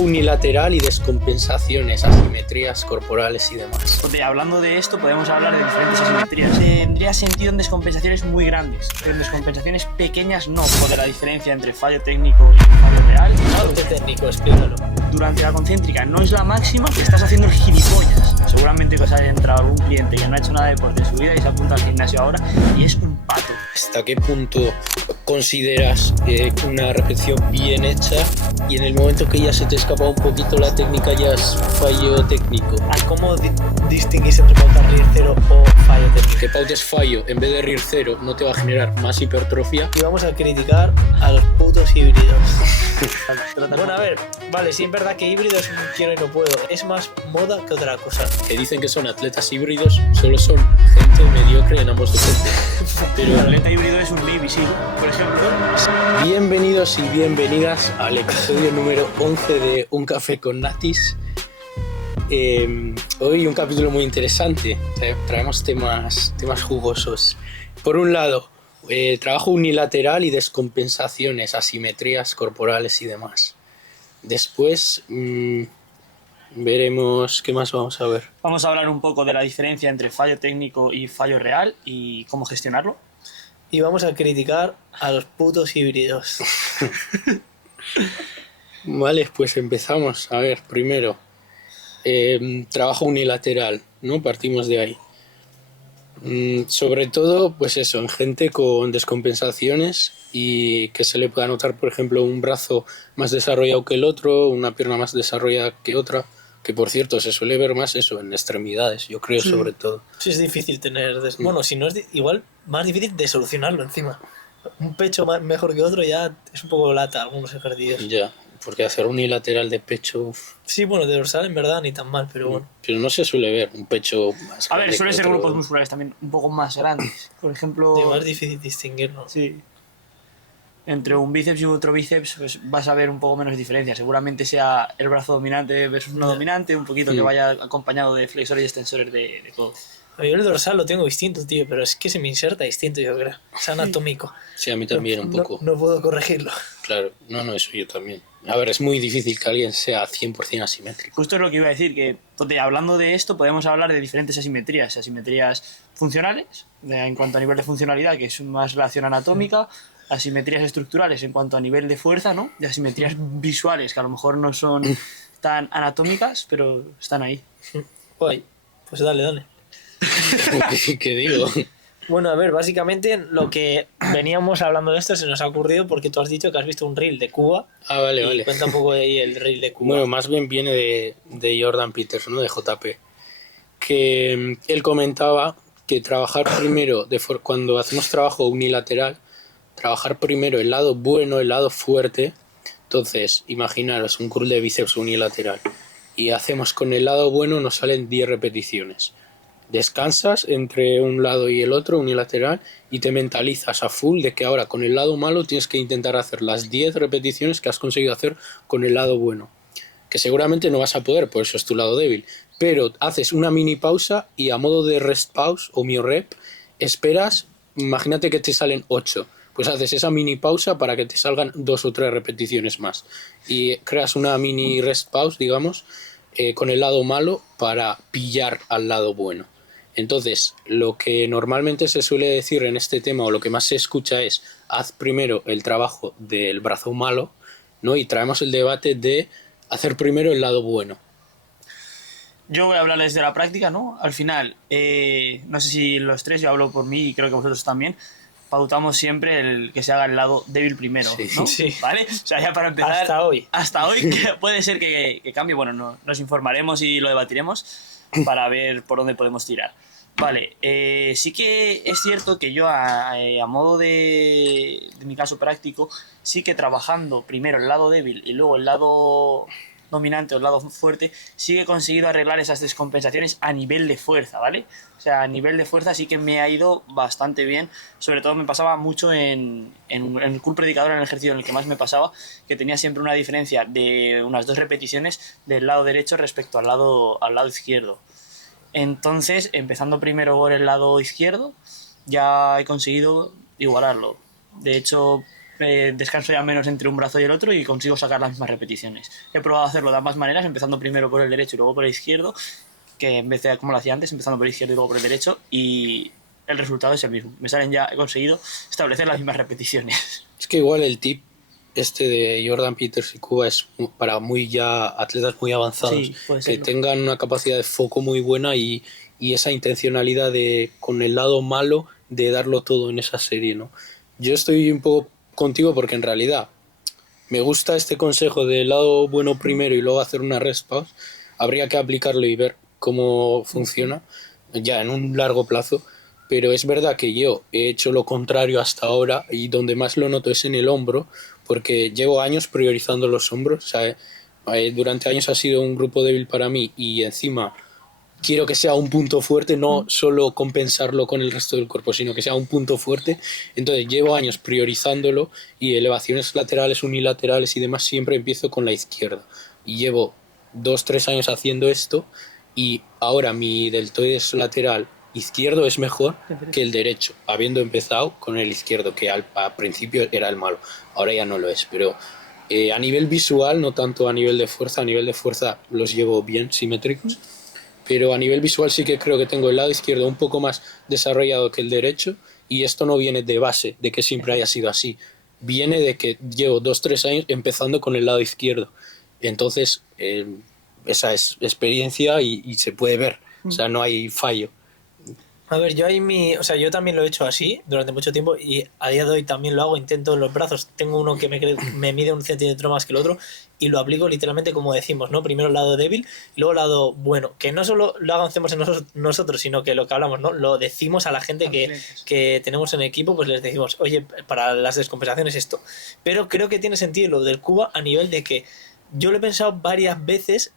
trabajo unilateral y descompensaciones, asimetrías corporales y demás. Hablando de esto, podemos hablar de diferentes asimetrías. Tendría sentido en descompensaciones muy grandes, pero en descompensaciones pequeñas no, por la diferencia entre fallo técnico y fallo real. Fallo técnico, explícalo. Durante la concéntrica no es la máxima, estás haciendo el gilipollas. Seguramente que os haya entrado algún cliente que no ha hecho nada de deporte en su vida y se apunta al gimnasio ahora y es un pato. ¿Hasta qué punto consideras una repetición bien hecha y en el momento que ya se te escapa un poquito la técnica ya es fallo técnico? ¿Cómo distinguís entre pauta RIR 0 o fallo técnico? Que pautes fallo en vez de RIR 0 no te va a generar más hipertrofia. Y vamos a criticar a los putos híbridos. Bueno, a ver, vale, sí es verdad que híbridos quiero y no puedo. Es más moda que otra cosa. Que dicen que son atletas híbridos, solo son gente mediocre en ambos deportes. Pero el atleta híbrido es un Navy SEAL, por ejemplo. Bienvenidos y bienvenidas al episodio número 11 de Un Café con Natis. Hoy un capítulo muy interesante. Traemos temas jugosos. Por un lado, trabajo unilateral y descompensaciones, asimetrías corporales y demás. Después veremos qué más vamos a ver. Vamos a hablar un poco de la diferencia entre fallo técnico y fallo real y cómo gestionarlo. Y vamos a criticar a los putos híbridos. Vale, pues empezamos. A ver, primero, trabajo unilateral, ¿no? Partimos de ahí. Sobre todo, pues eso, en gente con descompensaciones y que se le pueda notar, por ejemplo, un brazo más desarrollado que el otro, una pierna más desarrollada que otra, que por cierto se suele ver más eso en extremidades, yo creo, sobre todo. Sí, es difícil tener... Bueno, si no es igual, más difícil de solucionarlo encima. Un pecho mejor que otro ya es un poco lata algunos ejercicios. Ya, porque hacer unilateral de pecho... Sí, bueno, de dorsal en verdad ni tan mal, pero bueno. Pero no se suele ver un pecho más A ver, grande suelen que ser otro. grupos musculares también un poco más grandes. Por ejemplo... Es más difícil distinguirlo. Sí. Entre un bíceps y otro bíceps pues vas a ver un poco menos diferencia. Seguramente sea el brazo dominante versus no dominante, un poquito que vaya acompañado de flexores y extensores de codo. A mí el dorsal lo tengo distinto, tío, pero es que se me inserta distinto, yo creo. Es anatómico. Sí, a mí también un poco. No puedo corregirlo. Claro, no, eso yo también. A ver, es muy difícil que alguien sea 100% asimétrico. Justo es lo que iba a decir, que hablando de esto podemos hablar de diferentes asimetrías. Asimetrías funcionales, en cuanto a nivel de funcionalidad, que es más relación anatómica. Asimetrías estructurales en cuanto a nivel de fuerza, ¿no? Y asimetrías visuales, que a lo mejor no son tan anatómicas, pero están ahí. Guay, pues dale. ¿Qué digo? Bueno, a ver, básicamente lo que veníamos hablando de esto se nos ha ocurrido porque tú has dicho que has visto un reel de Cuba. Ah, vale. Cuenta un poco de ahí el reel de Cuba. Bueno, más bien viene de Jordan Peterson, ¿no? De JP. Que él comentaba que trabajar primero, cuando hacemos trabajo unilateral, trabajar primero el lado bueno, el lado fuerte. Entonces, imaginaros un curl de bíceps unilateral y hacemos con el lado bueno, nos salen 10 repeticiones. Descansas entre un lado y el otro unilateral y te mentalizas a full de que ahora con el lado malo tienes que intentar hacer las 10 repeticiones que has conseguido hacer con el lado bueno. Que seguramente no vas a poder, por eso es tu lado débil. Pero haces una mini pausa y a modo de rest pause o mio-rep, esperas, imagínate que te salen 8. Pues haces esa mini pausa para que te salgan 2 o 3 repeticiones más. Y creas una mini rest pause, digamos, con el lado malo para pillar al lado bueno. Entonces, lo que normalmente se suele decir en este tema, o lo que más se escucha es, haz primero el trabajo del brazo malo, ¿no? Y traemos el debate de hacer primero el lado bueno. Yo voy a hablarles de la práctica, ¿no? Al final, no sé si los tres, yo hablo por mí y creo que vosotros también, pautamos siempre que se haga el lado débil primero, ¿no? Sí. ¿Vale? O sea, ya para empezar... Hasta hoy, que puede ser que cambie. Bueno, nos informaremos y lo debatiremos para ver por dónde podemos tirar. Vale, sí que es cierto que yo a modo de mi caso práctico, sí que trabajando primero el lado débil y luego el lado dominante o el lado fuerte, sí que he conseguido arreglar esas descompensaciones a nivel de fuerza, ¿vale? O sea, a nivel de fuerza sí que me ha ido bastante bien. Sobre todo me pasaba mucho en el curl predicador, en el ejercicio en el que más me pasaba, que tenía siempre una diferencia de unas 2 repeticiones del lado derecho respecto al lado izquierdo. Entonces, empezando primero por el lado izquierdo, ya he conseguido igualarlo. De hecho, descanso ya menos entre un brazo y el otro y consigo sacar las mismas repeticiones. He probado hacerlo de ambas maneras, empezando primero por el derecho y luego por el izquierdo, que en vez de como lo hacía antes, empezando por el izquierdo y luego por el derecho, y el resultado es el mismo. He conseguido establecer las mismas repeticiones. Es que igual el tip de Jordan Peters y Cuba es para atletas muy avanzados, Sí, puede que serlo. tengan una capacidad de foco muy buena y esa intencionalidad con el lado malo de darlo todo en esa serie, ¿no? Yo estoy un poco contigo porque en realidad me gusta este consejo del lado bueno primero y luego hacer una rest pause. Habría que aplicarlo y ver cómo funciona ya en un largo plazo. Pero es verdad que yo he hecho lo contrario hasta ahora y donde más lo noto es en el hombro, porque llevo años priorizando los hombros. O sea, durante años ha sido un grupo débil para mí y encima quiero que sea un punto fuerte, no solo compensarlo con el resto del cuerpo, sino que sea un punto fuerte. Entonces llevo años priorizándolo y elevaciones laterales, unilaterales y demás siempre empiezo con la izquierda. Y llevo 2-3 años haciendo esto y ahora mi deltoides lateral izquierdo es mejor que el derecho, habiendo empezado con el izquierdo, que al principio era el malo, ahora ya no lo es, pero a nivel visual, no tanto a nivel de fuerza los llevo bien simétricos, pero a nivel visual sí que creo que tengo el lado izquierdo un poco más desarrollado que el derecho, y esto no viene de base, de que siempre haya sido así, viene de que llevo 2-3 años empezando con el lado izquierdo, entonces esa es experiencia y se puede ver, o sea, no hay fallo. A ver, o sea, yo también lo he hecho así durante mucho tiempo y a día de hoy también lo hago, intento en los brazos, tengo uno que me mide 1 centímetro más que el otro y lo aplico literalmente como decimos, ¿no? Primero el lado débil y luego el lado bueno, que no solo lo hacemos en nosotros, sino que lo que hablamos, ¿no? Lo decimos a la gente que tenemos en el equipo, pues les decimos, oye, para las descompensaciones esto. Pero creo que tiene sentido lo del Cuba a nivel de que yo lo he pensado varias veces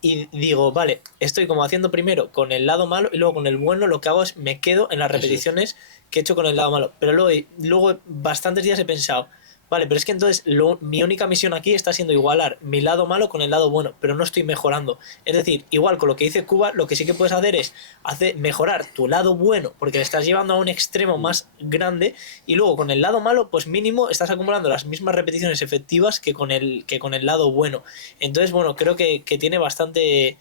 y digo, vale, estoy como haciendo primero con el lado malo y luego con el bueno lo que hago es me quedo en las repeticiones que he hecho con el lado malo. Pero luego bastantes días he pensado, vale, pero es que entonces mi única misión aquí está siendo igualar mi lado malo con el lado bueno, pero no estoy mejorando. Es decir, igual con lo que dice Cuba, lo que sí que puedes hacer es mejorar tu lado bueno, porque le estás llevando a un extremo más grande, y luego con el lado malo, pues mínimo estás acumulando las mismas repeticiones efectivas que con el lado bueno. Entonces, bueno, creo que tiene bastante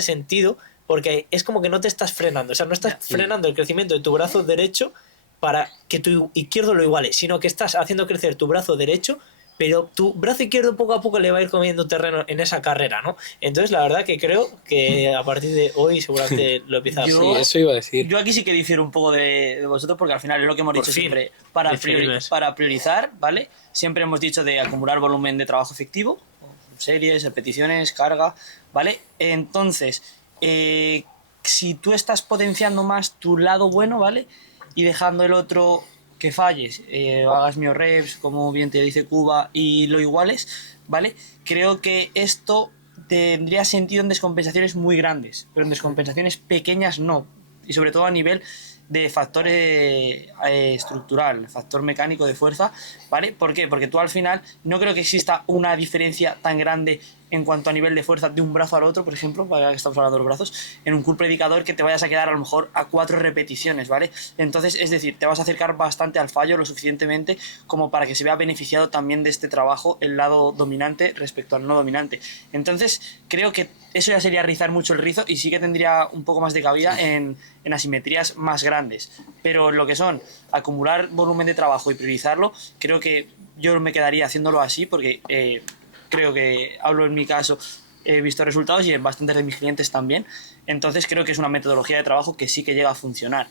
sentido, porque es como que no te estás frenando, o sea, no estás frenando el crecimiento de tu brazo derecho para que tu izquierdo lo iguale, sino que estás haciendo crecer tu brazo derecho, pero tu brazo izquierdo poco a poco le va a ir comiendo terreno en esa carrera, ¿no? Entonces, la verdad que creo que a partir de hoy seguramente lo empiezas a hacer. Sí, eso iba a decir. Yo aquí sí que difiero un poco de vosotros, porque al final es lo que hemos dicho siempre. Para priorizar, ¿vale? Siempre hemos dicho de acumular volumen de trabajo efectivo, series, repeticiones, carga, ¿vale? Entonces, si tú estás potenciando más tu lado bueno, ¿vale? Y dejando el otro que falles, hagas mioreps, como bien te dice Cuba, y lo iguales, ¿vale? Creo que esto tendría sentido en descompensaciones muy grandes, pero en descompensaciones pequeñas no, y sobre todo a nivel de factor estructural, factor mecánico de fuerza, ¿vale? ¿Por qué? Porque tú al final no creo que exista una diferencia tan grande en cuanto a nivel de fuerza de un brazo al otro, por ejemplo, para que estamos hablando de los brazos, en un curl predicador que te vayas a quedar a lo mejor a 4 repeticiones, ¿vale? Entonces, es decir, te vas a acercar bastante al fallo, lo suficientemente como para que se vea beneficiado también de este trabajo el lado dominante respecto al no dominante. Entonces, creo que eso ya sería rizar mucho el rizo y sí que tendría un poco más de cabida en asimetrías más grandes. Pero lo que son acumular volumen de trabajo y priorizarlo, creo que yo me quedaría haciéndolo así porque creo que, hablo en mi caso, he visto resultados y en bastantes de mis clientes también. Entonces creo que es una metodología de trabajo que sí que llega a funcionar.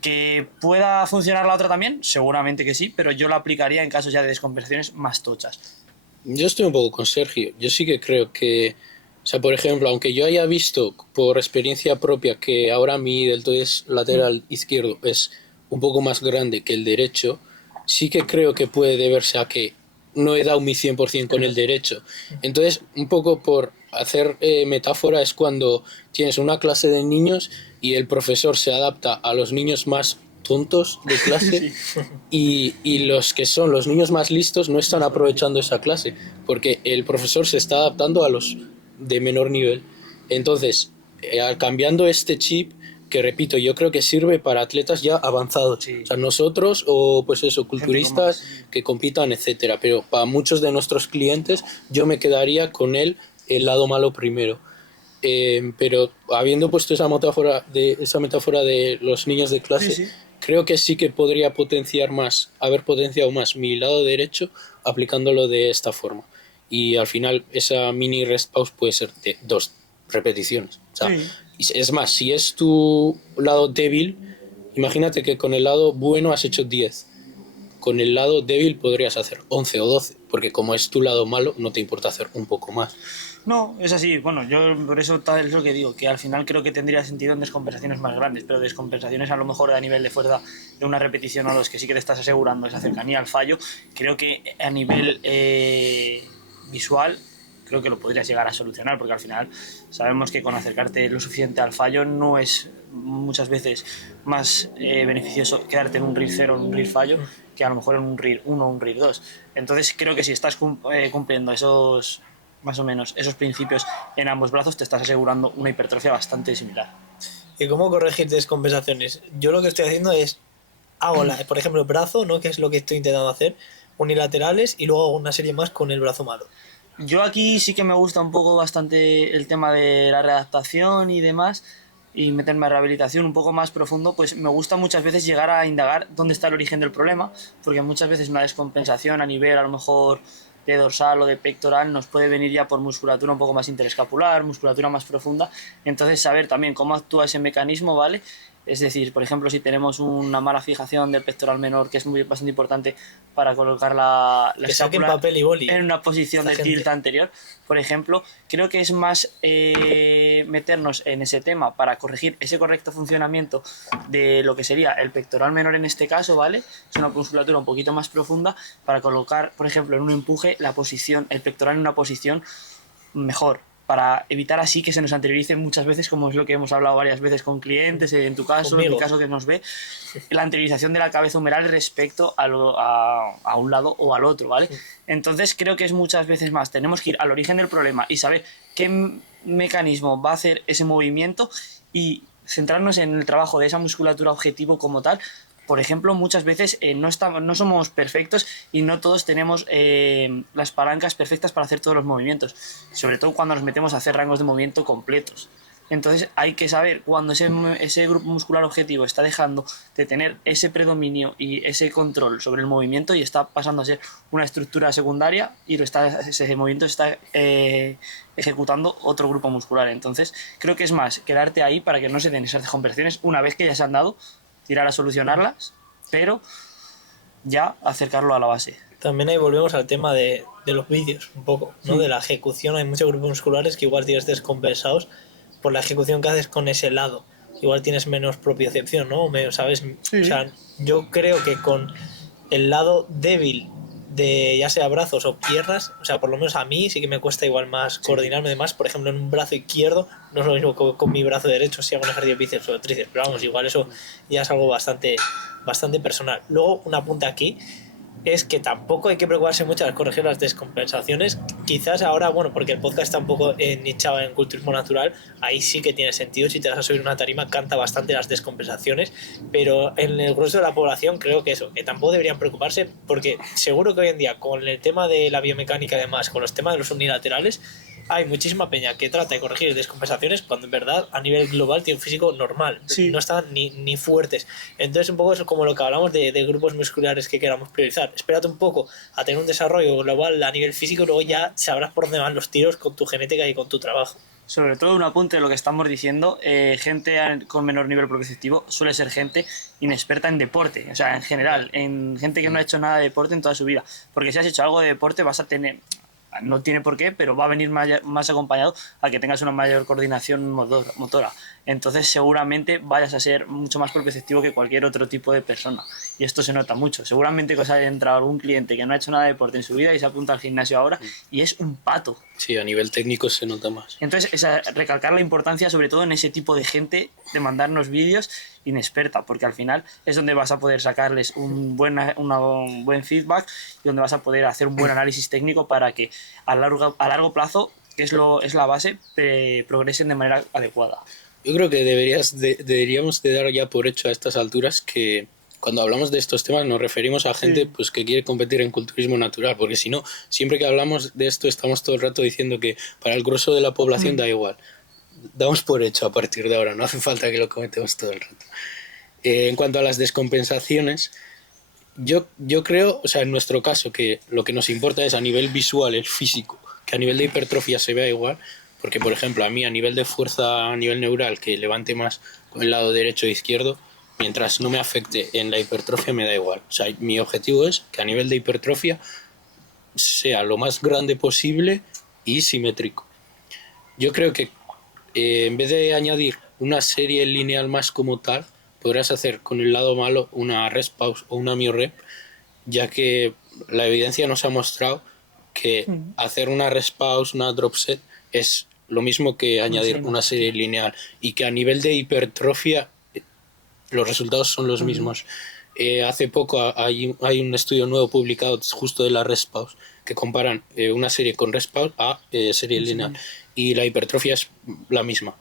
¿Que pueda funcionar la otra también? Seguramente que sí, pero yo la aplicaría en casos ya de descompensaciones más tochas. Yo estoy un poco con Sergio. Yo sí que creo que, o sea, por ejemplo, aunque yo haya visto por experiencia propia que ahora mi deltoides lateral izquierdo es un poco más grande que el derecho, sí que creo que puede deberse a que no he dado mi 100% con el derecho. Entonces, un poco por hacer metáfora, es cuando tienes una clase de niños y el profesor se adapta a los niños más tontos de clase y los que son los niños más listos no están aprovechando esa clase porque el profesor se está adaptando a los de menor nivel. Entonces, cambiando este chip, que repito, yo creo que sirve para atletas ya avanzados. Sí. O sea, nosotros o pues eso, culturistas que compitan, etcétera. Pero para muchos de nuestros clientes yo me quedaría con el lado malo primero. Pero habiendo puesto esa metáfora de los niños de clase, Sí. creo que sí que podría haber potenciado más mi lado derecho aplicándolo de esta forma. Y al final esa mini rest pause puede ser de 2 repeticiones. O sea, es más, si es tu lado débil, imagínate que con el lado bueno has hecho 10. Con el lado débil podrías hacer 11 o 12, porque como es tu lado malo, no te importa hacer un poco más. No, es así. Bueno, yo por eso tal es lo que digo, que al final creo que tendría sentido en descompensaciones más grandes, pero descompensaciones a lo mejor a nivel de fuerza de una repetición o dos, que sí que te estás asegurando esa cercanía al fallo, creo que a nivel visual creo que lo podrías llegar a solucionar, porque al final sabemos que con acercarte lo suficiente al fallo no es muchas veces más beneficioso quedarte en un RIR 0 o en un RIR fallo que a lo mejor en un RIR 1 o un RIR 2. Entonces creo que si estás cumpliendo esos más o menos esos principios en ambos brazos, te estás asegurando una hipertrofia bastante similar. ¿Y cómo corregir descompensaciones? Yo lo que estoy haciendo es hago por ejemplo el brazo, ¿no? Que es lo que estoy intentando hacer, unilaterales, y luego hago una serie más con el brazo malo. Yo aquí sí que me gusta un poco bastante el tema de la readaptación y demás, y meterme a rehabilitación un poco más profundo. Pues me gusta muchas veces llegar a indagar dónde está el origen del problema, porque muchas veces una descompensación a nivel a lo mejor de dorsal o de pectoral nos puede venir ya por musculatura un poco más interescapular, musculatura más profunda. Entonces saber también cómo actúa ese mecanismo, ¿vale? Es decir, por ejemplo, si tenemos una mala fijación del pectoral menor, que es bastante importante para colocar la escápula papel y boli, en una posición de tilt anterior, por ejemplo, creo que es más meternos en ese tema para corregir ese correcto funcionamiento de lo que sería el pectoral menor en este caso, ¿vale? Es una musculatura un poquito más profunda para colocar, por ejemplo, en un empuje el pectoral en una posición mejor, para evitar así que se nos anteriorice muchas veces, como es lo que hemos hablado varias veces con clientes, en tu caso, conmigo, en mi caso que nos ve, la anteriorización de la cabeza humeral respecto a un lado o al otro, ¿vale? Entonces creo que es muchas veces más, tenemos que ir al origen del problema y saber qué mecanismo va a hacer ese movimiento y centrarnos en el trabajo de esa musculatura objetivo como tal. Por ejemplo, muchas veces no somos perfectos y no todos tenemos las palancas perfectas para hacer todos los movimientos, sobre todo cuando nos metemos a hacer rangos de movimiento completos. Entonces hay que saber cuando ese grupo muscular objetivo está dejando de tener ese predominio y ese control sobre el movimiento y está pasando a ser una estructura secundaria y ese movimiento está ejecutando otro grupo muscular. Entonces creo que es más quedarte ahí para que no se den esas descompensaciones una vez que ya se han dado, tirar a solucionarlas, pero ya acercarlo a la base. También ahí volvemos al tema de los vídeos, un poco, ¿no? De la ejecución. Hay muchos grupos musculares que igual tienes descompensados por la ejecución que haces con ese lado. Igual tienes menos propiocepción, ¿no? ¿Sabes? Sí. O sea, yo creo que con el lado débil de ya sea brazos o piernas, o sea, por lo menos a mí sí que me cuesta igual más coordinarme de más. Por ejemplo, en un brazo izquierdo no es lo mismo que con mi brazo derecho si hago un ejercicio de bíceps o tríceps, pero vamos, igual eso ya es algo bastante personal. Luego, un apunte aquí es que tampoco hay que preocuparse mucho de corregir las descompensaciones. Quizás ahora, bueno, porque el podcast está un poco nichado en culturismo natural, ahí sí que tiene sentido. Si te vas a subir una tarima, canta bastante las descompensaciones, pero en el grueso de la población creo que eso, que tampoco deberían preocuparse, porque seguro que hoy en día con el tema de la biomecánica y demás, con los temas de los unilaterales, hay muchísima peña que trata de corregir descompensaciones cuando en verdad a nivel global tiene un físico normal, no están ni fuertes. Entonces un poco es como lo que hablamos de grupos musculares que queramos priorizar. Espérate un poco a tener un desarrollo global a nivel físico y luego ya sabrás por dónde van los tiros con tu genética y con tu trabajo. Sobre todo un apunte de lo que estamos diciendo, gente con menor nivel propioceptivo suele ser gente inexperta en deporte, o sea, en general, en gente que no ha hecho nada de deporte en toda su vida, porque si has hecho algo de deporte vas a tener... No tiene por qué, pero va a venir más acompañado a que tengas una mayor coordinación motora. Entonces seguramente vayas a ser mucho más propioceptivo que cualquier otro tipo de persona. Y esto se nota mucho. Seguramente que os haya entrado algún cliente que no ha hecho nada de deporte en su vida y se apunta al gimnasio ahora y es un pato. Sí, a nivel técnico se nota más. Entonces, recalcar la importancia sobre todo en ese tipo de gente de mandarnos vídeos inexperta, porque al final es donde vas a poder sacarles un buen feedback y donde vas a poder hacer un buen análisis técnico para que a largo plazo, que es la base, progresen de manera adecuada. Yo creo que deberíamos de dar ya por hecho a estas alturas que cuando hablamos de estos temas nos referimos a gente pues que quiere competir en culturismo natural, porque si no, siempre que hablamos de esto estamos todo el rato diciendo que para el grueso de la población da igual. Damos por hecho a partir de ahora, no hace falta que lo comentemos todo el rato. En cuanto a las descompensaciones, yo creo, o sea, en nuestro caso, que lo que nos importa es a nivel visual, el físico, que a nivel de hipertrofia se vea igual, porque, por ejemplo, a mí a nivel de fuerza, a nivel neural, que levante más con el lado derecho e izquierdo, mientras no me afecte en la hipertrofia me da igual. O sea, mi objetivo es que a nivel de hipertrofia sea lo más grande posible y simétrico. Yo creo que en vez de añadir una serie lineal más como tal, podrás hacer con el lado malo una rest pause o una mio rep, ya que la evidencia nos ha mostrado que hacer una rest pause, una drop set, es lo mismo que añadir una serie lineal y que a nivel de hipertrofia los resultados son los mismos. Hace poco hay un estudio nuevo publicado justo de la rest pause que comparan una serie con rest pause a serie lineal y la hipertrofia es la misma.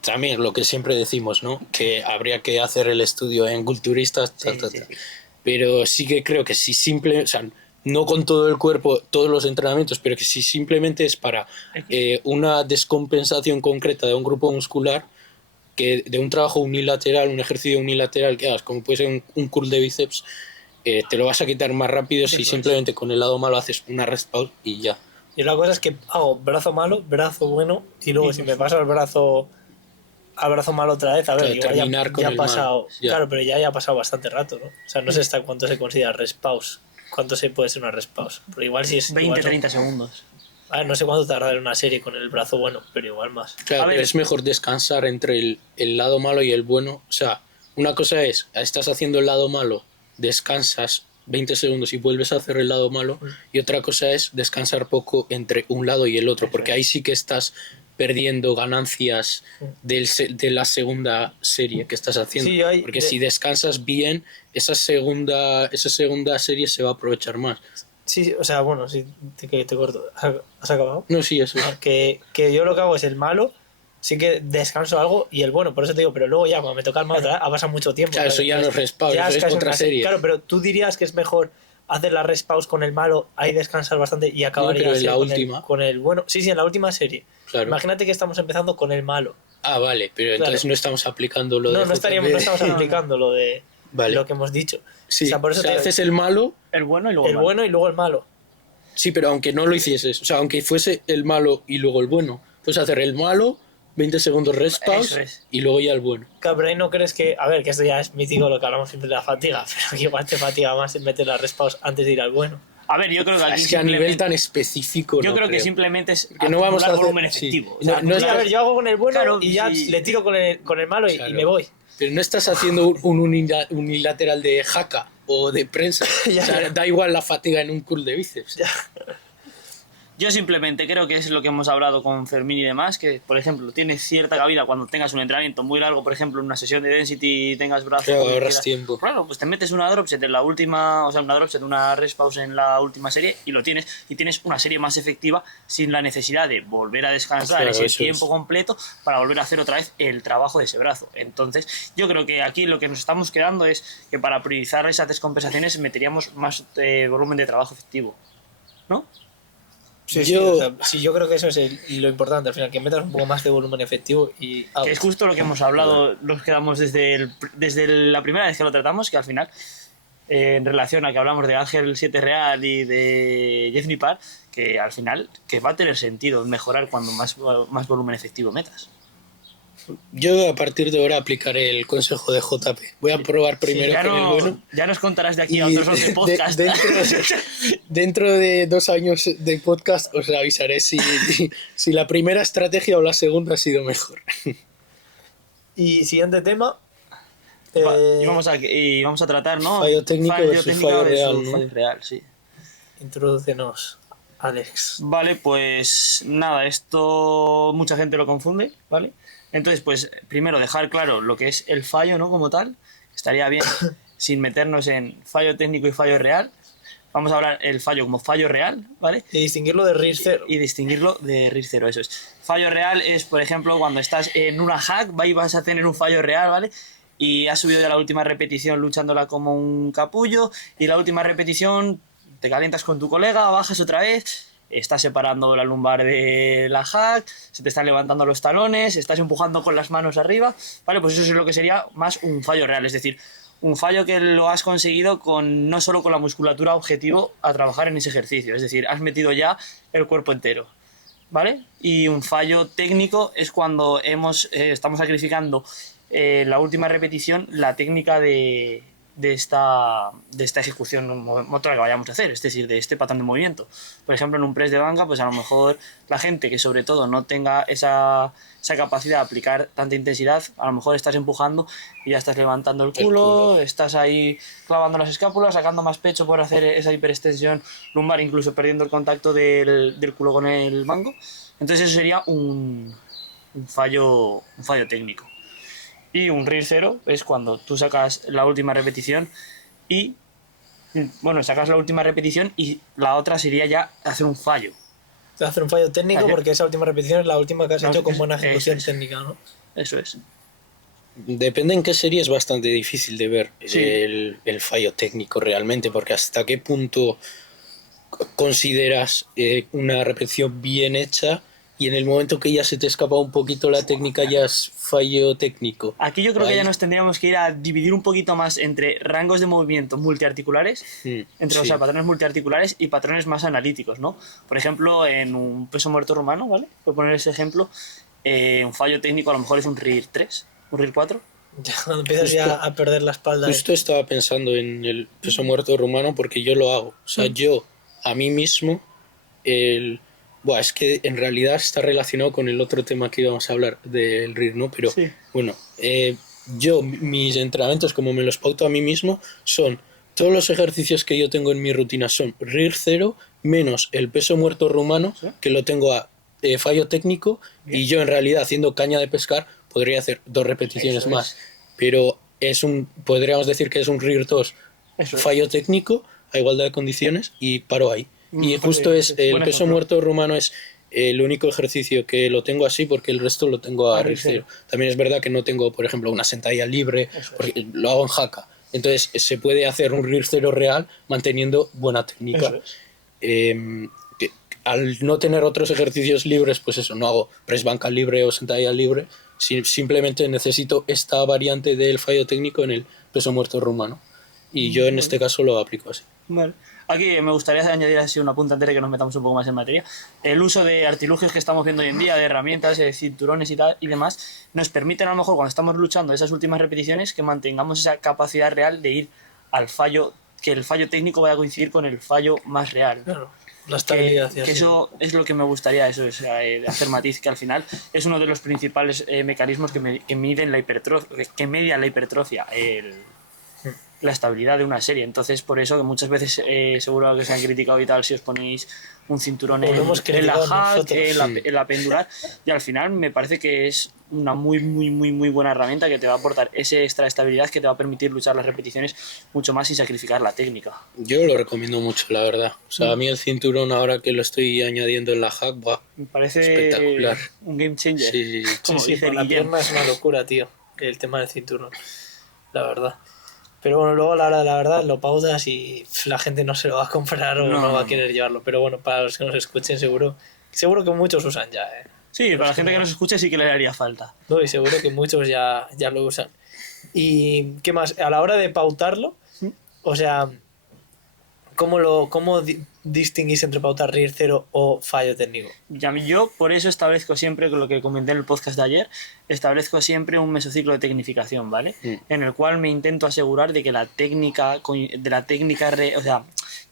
También lo que siempre decimos, ¿no? Que habría que hacer el estudio en culturistas, pero sí que creo que si o sea, no con todo el cuerpo, todos los entrenamientos, pero que si simplemente es para una descompensación concreta de un grupo muscular, que de un trabajo unilateral, un ejercicio unilateral que hagas, como puede ser un curl de bíceps, te lo vas a quitar más rápido si simplemente con el lado malo haces una rest pause y ya. Y la cosa es que hago brazo malo, brazo bueno, y luego si me paso al brazo malo otra vez, a ver, claro, igual ya ha pasado, claro, pero ya ha pasado bastante rato, ¿no? O sea, no sé hasta cuánto se considera rest pause, cuánto se puede ser una rest pause, pero igual si es 20-30 segundos. A ver, no sé cuánto tarda en una serie con el brazo bueno, pero igual más. Claro, pero es mejor descansar entre el lado malo y el bueno. O sea, una cosa es, estás haciendo el lado malo, descansas 20 segundos y vuelves a hacer el lado malo, y otra cosa es descansar poco entre un lado y el otro, porque ahí sí que estás perdiendo ganancias de la segunda serie que estás haciendo. Sí, porque si descansas bien, esa segunda serie se va a aprovechar más. Sí, o sea, bueno, sí, te corto. ¿Has acabado? No, sí, eso. Que yo lo que hago es el malo, sí que descanso algo, y el bueno, por eso te digo, pero luego ya cuando me toca el malo otra vez, ha pasado mucho tiempo. Claro, eso ya no es rest pause, eso es otra serie. Claro, pero tú dirías que es mejor hacer la rest pause con el malo, ahí descansar bastante y acabar pero en la última. Con el bueno. Sí, en la última serie. Claro. Imagínate que estamos empezando con el malo. Ah, vale, pero entonces no estamos aplicando lo de... No estamos aplicando lo de... Vale. Lo que hemos dicho. Sí, o sea, por eso haces el malo... El bueno y luego el malo. Sí, pero aunque no lo hicieses, o sea, aunque fuese el malo y luego el bueno, puedes hacer el malo, 20 segundos rest pause y luego ya el bueno. Claro, pero ahí no crees que... A ver, que esto ya es mítico lo que hablamos siempre de la fatiga, pero que igual te fatiga más en meter la rest pause antes de ir al bueno. A ver, yo creo que aquí es que a nivel tan específico yo creo que simplemente es que no vamos a hacer volumen efectivo. Sí. O sea, a ver, yo hago con el bueno y ya le tiro con el malo y me voy. Pero no estás haciendo un unilateral de jaca o de prensa. O sea, da igual la fatiga en un curl de bíceps. Yo simplemente creo que es lo que hemos hablado con Fermín y demás, que, por ejemplo, tiene cierta cabida cuando tengas un entrenamiento muy largo, por ejemplo, en una sesión de density y tengas brazos... Claro, ahorras tiempo. Claro, pues te metes una drop set en la última... O sea, una drop set, una rest pause en la última serie y lo tienes. Y tienes una serie más efectiva sin la necesidad de volver a descansar ese tiempo completo para volver a hacer otra vez el trabajo de ese brazo. Entonces, yo creo que aquí lo que nos estamos quedando es que para priorizar esas descompensaciones meteríamos más volumen de trabajo efectivo, ¿no? Sí, yo creo que eso es lo importante al final, que metas un poco más de volumen efectivo y... Que es justo lo que hemos hablado, nos quedamos desde la primera vez que lo tratamos, que al final, en relación a que hablamos de Ángel 7 Real y de Jeff Nippard, que al final que va a tener sentido mejorar cuando más volumen efectivo metas. Yo a partir de ahora aplicaré el consejo de JP. Voy a probar primero con el bueno. Ya nos contarás de aquí a otros 11 podcasts. Dentro de 2 años de podcast os avisaré si la primera estrategia o la segunda ha sido mejor. Y siguiente tema. Y vamos a tratar, ¿no? Fallo técnico versus fallo real, ¿no? Fallo real, sí. Introdúcenos, Alex. Vale, pues nada, esto mucha gente lo confunde, ¿vale? Entonces, pues primero dejar claro lo que es el fallo, ¿no? Como tal, estaría bien, sin meternos en fallo técnico y fallo real. vamos a hablar el fallo como fallo real, ¿vale? Y distinguirlo de RIR 0. Y distinguirlo de RIR 0, eso es. Fallo real es, por ejemplo, cuando estás en una hack, vas a tener un fallo real, ¿vale? Y has subido ya la última repetición luchándola como un capullo, y la última repetición te calientas con tu colega, bajas otra vez, estás separando la lumbar de la hack, se te están levantando los talones, estás empujando con las manos arriba, ¿vale? Pues eso es lo que sería más un fallo real, es decir, un fallo que lo has conseguido con no solo con la musculatura objetivo a trabajar en ese ejercicio, es decir, has metido ya el cuerpo entero, ¿vale? Y un fallo técnico es cuando estamos sacrificando la última repetición, la técnica de esta ejecución motora que vayamos a hacer, es decir, de este patrón de movimiento. Por ejemplo, en un press de banca, pues a lo mejor la gente que sobre todo no tenga esa capacidad de aplicar tanta intensidad, a lo mejor estás empujando y ya estás levantando el culo, estás ahí clavando las escápulas, sacando más pecho por hacer esa hiperextensión lumbar, incluso perdiendo el contacto del culo con el mango. Entonces eso sería un fallo técnico. Y un RIR 0 es cuando tú sacas la última repetición y, bueno, sacas la última repetición y la otra sería ya hacer un fallo. Hacer un fallo técnico porque esa última repetición es la última que has hecho con buena ejecución técnica, ¿no? Eso es. Depende en qué serie, es bastante difícil de ver Sí. el fallo técnico realmente, porque hasta qué punto consideras una repetición bien hecha y en el momento que ya se te escapa un poquito la técnica ya es fallo técnico. Aquí yo creo que ya nos tendríamos que ir a dividir un poquito más entre rangos de movimiento multiarticulares, entre sí. patrones multiarticulares y patrones más analíticos, ¿no? Por ejemplo, en un peso muerto rumano, ¿vale? Por poner ese ejemplo, un fallo técnico a lo mejor es un RIR 3, un RIR 4. Ya cuando empiezas ya a perder la espalda. Justo estaba pensando en el peso muerto rumano porque yo lo hago. O sea, yo a mí mismo es que en realidad está relacionado con el otro tema que íbamos a hablar del RIR, ¿no? Pero Sí. bueno, yo mis entrenamientos como me los pauto a mí mismo son todos los ejercicios que yo tengo en mi rutina son RIR 0 menos el peso muerto rumano, ¿Sí? que lo tengo a fallo técnico. Bien. Y yo en realidad haciendo caña de pescar podría hacer 2 repeticiones más, pero podríamos decir que es un RIR 2 fallo técnico a igualdad de condiciones y paro ahí. Y justo el peso muerto rumano es el único ejercicio que lo tengo así porque el resto lo tengo a RIR 0. También es verdad que no tengo, por ejemplo, una sentadilla libre, porque lo hago en jaca. Entonces se puede hacer un RIR 0 real manteniendo buena técnica. Al no tener otros ejercicios libres, pues eso, no hago press banca libre o sentadilla libre, simplemente necesito esta variante del fallo técnico en el peso muerto rumano. Y yo en este caso lo aplico así. Vale. Aquí me gustaría añadir así una punta antes de que nos metamos un poco más en materia. El uso de artilugios que estamos viendo hoy en día, de herramientas, de cinturones y demás, nos permiten a lo mejor cuando estamos luchando esas últimas repeticiones que mantengamos esa capacidad real de ir al fallo, que el fallo técnico vaya a coincidir con el fallo más real. Claro, la estabilidad. Que eso es lo que me gustaría, eso es hacer matiz, que al final es uno de los principales mecanismos que miden la hipertrofia, que median la hipertrofia, la estabilidad de una serie. Entonces, por eso que muchas veces seguro que se han criticado y tal si os ponéis un cinturón en la hack, en la pendular, y al final me parece que es una muy buena herramienta que te va a aportar ese extra de estabilidad que te va a permitir luchar las repeticiones mucho más sin sacrificar la técnica. Yo lo recomiendo mucho, la verdad. O sea, a mí el cinturón ahora que lo estoy añadiendo en la hack, me parece espectacular. Un game changer. Sí. Como dice con la pierna es una locura, tío, el tema del cinturón, la verdad. Pero bueno, luego a la hora de la verdad lo pautas y la gente no se lo va a comprar o no va a querer llevarlo. Pero bueno, para los que nos escuchen seguro que muchos usan ya, Sí, para la gente que nos escuche sí que le haría falta. No, y seguro que muchos ya lo usan. ¿Y qué más? A la hora de pautarlo, o sea, ¿cómo distinguís entre pautar RIR 0 o fallo técnico? Yo por eso establezco siempre, con lo que comenté en el podcast de ayer, establezco siempre un mesociclo de tecnificación, ¿vale? En el cual me intento asegurar de que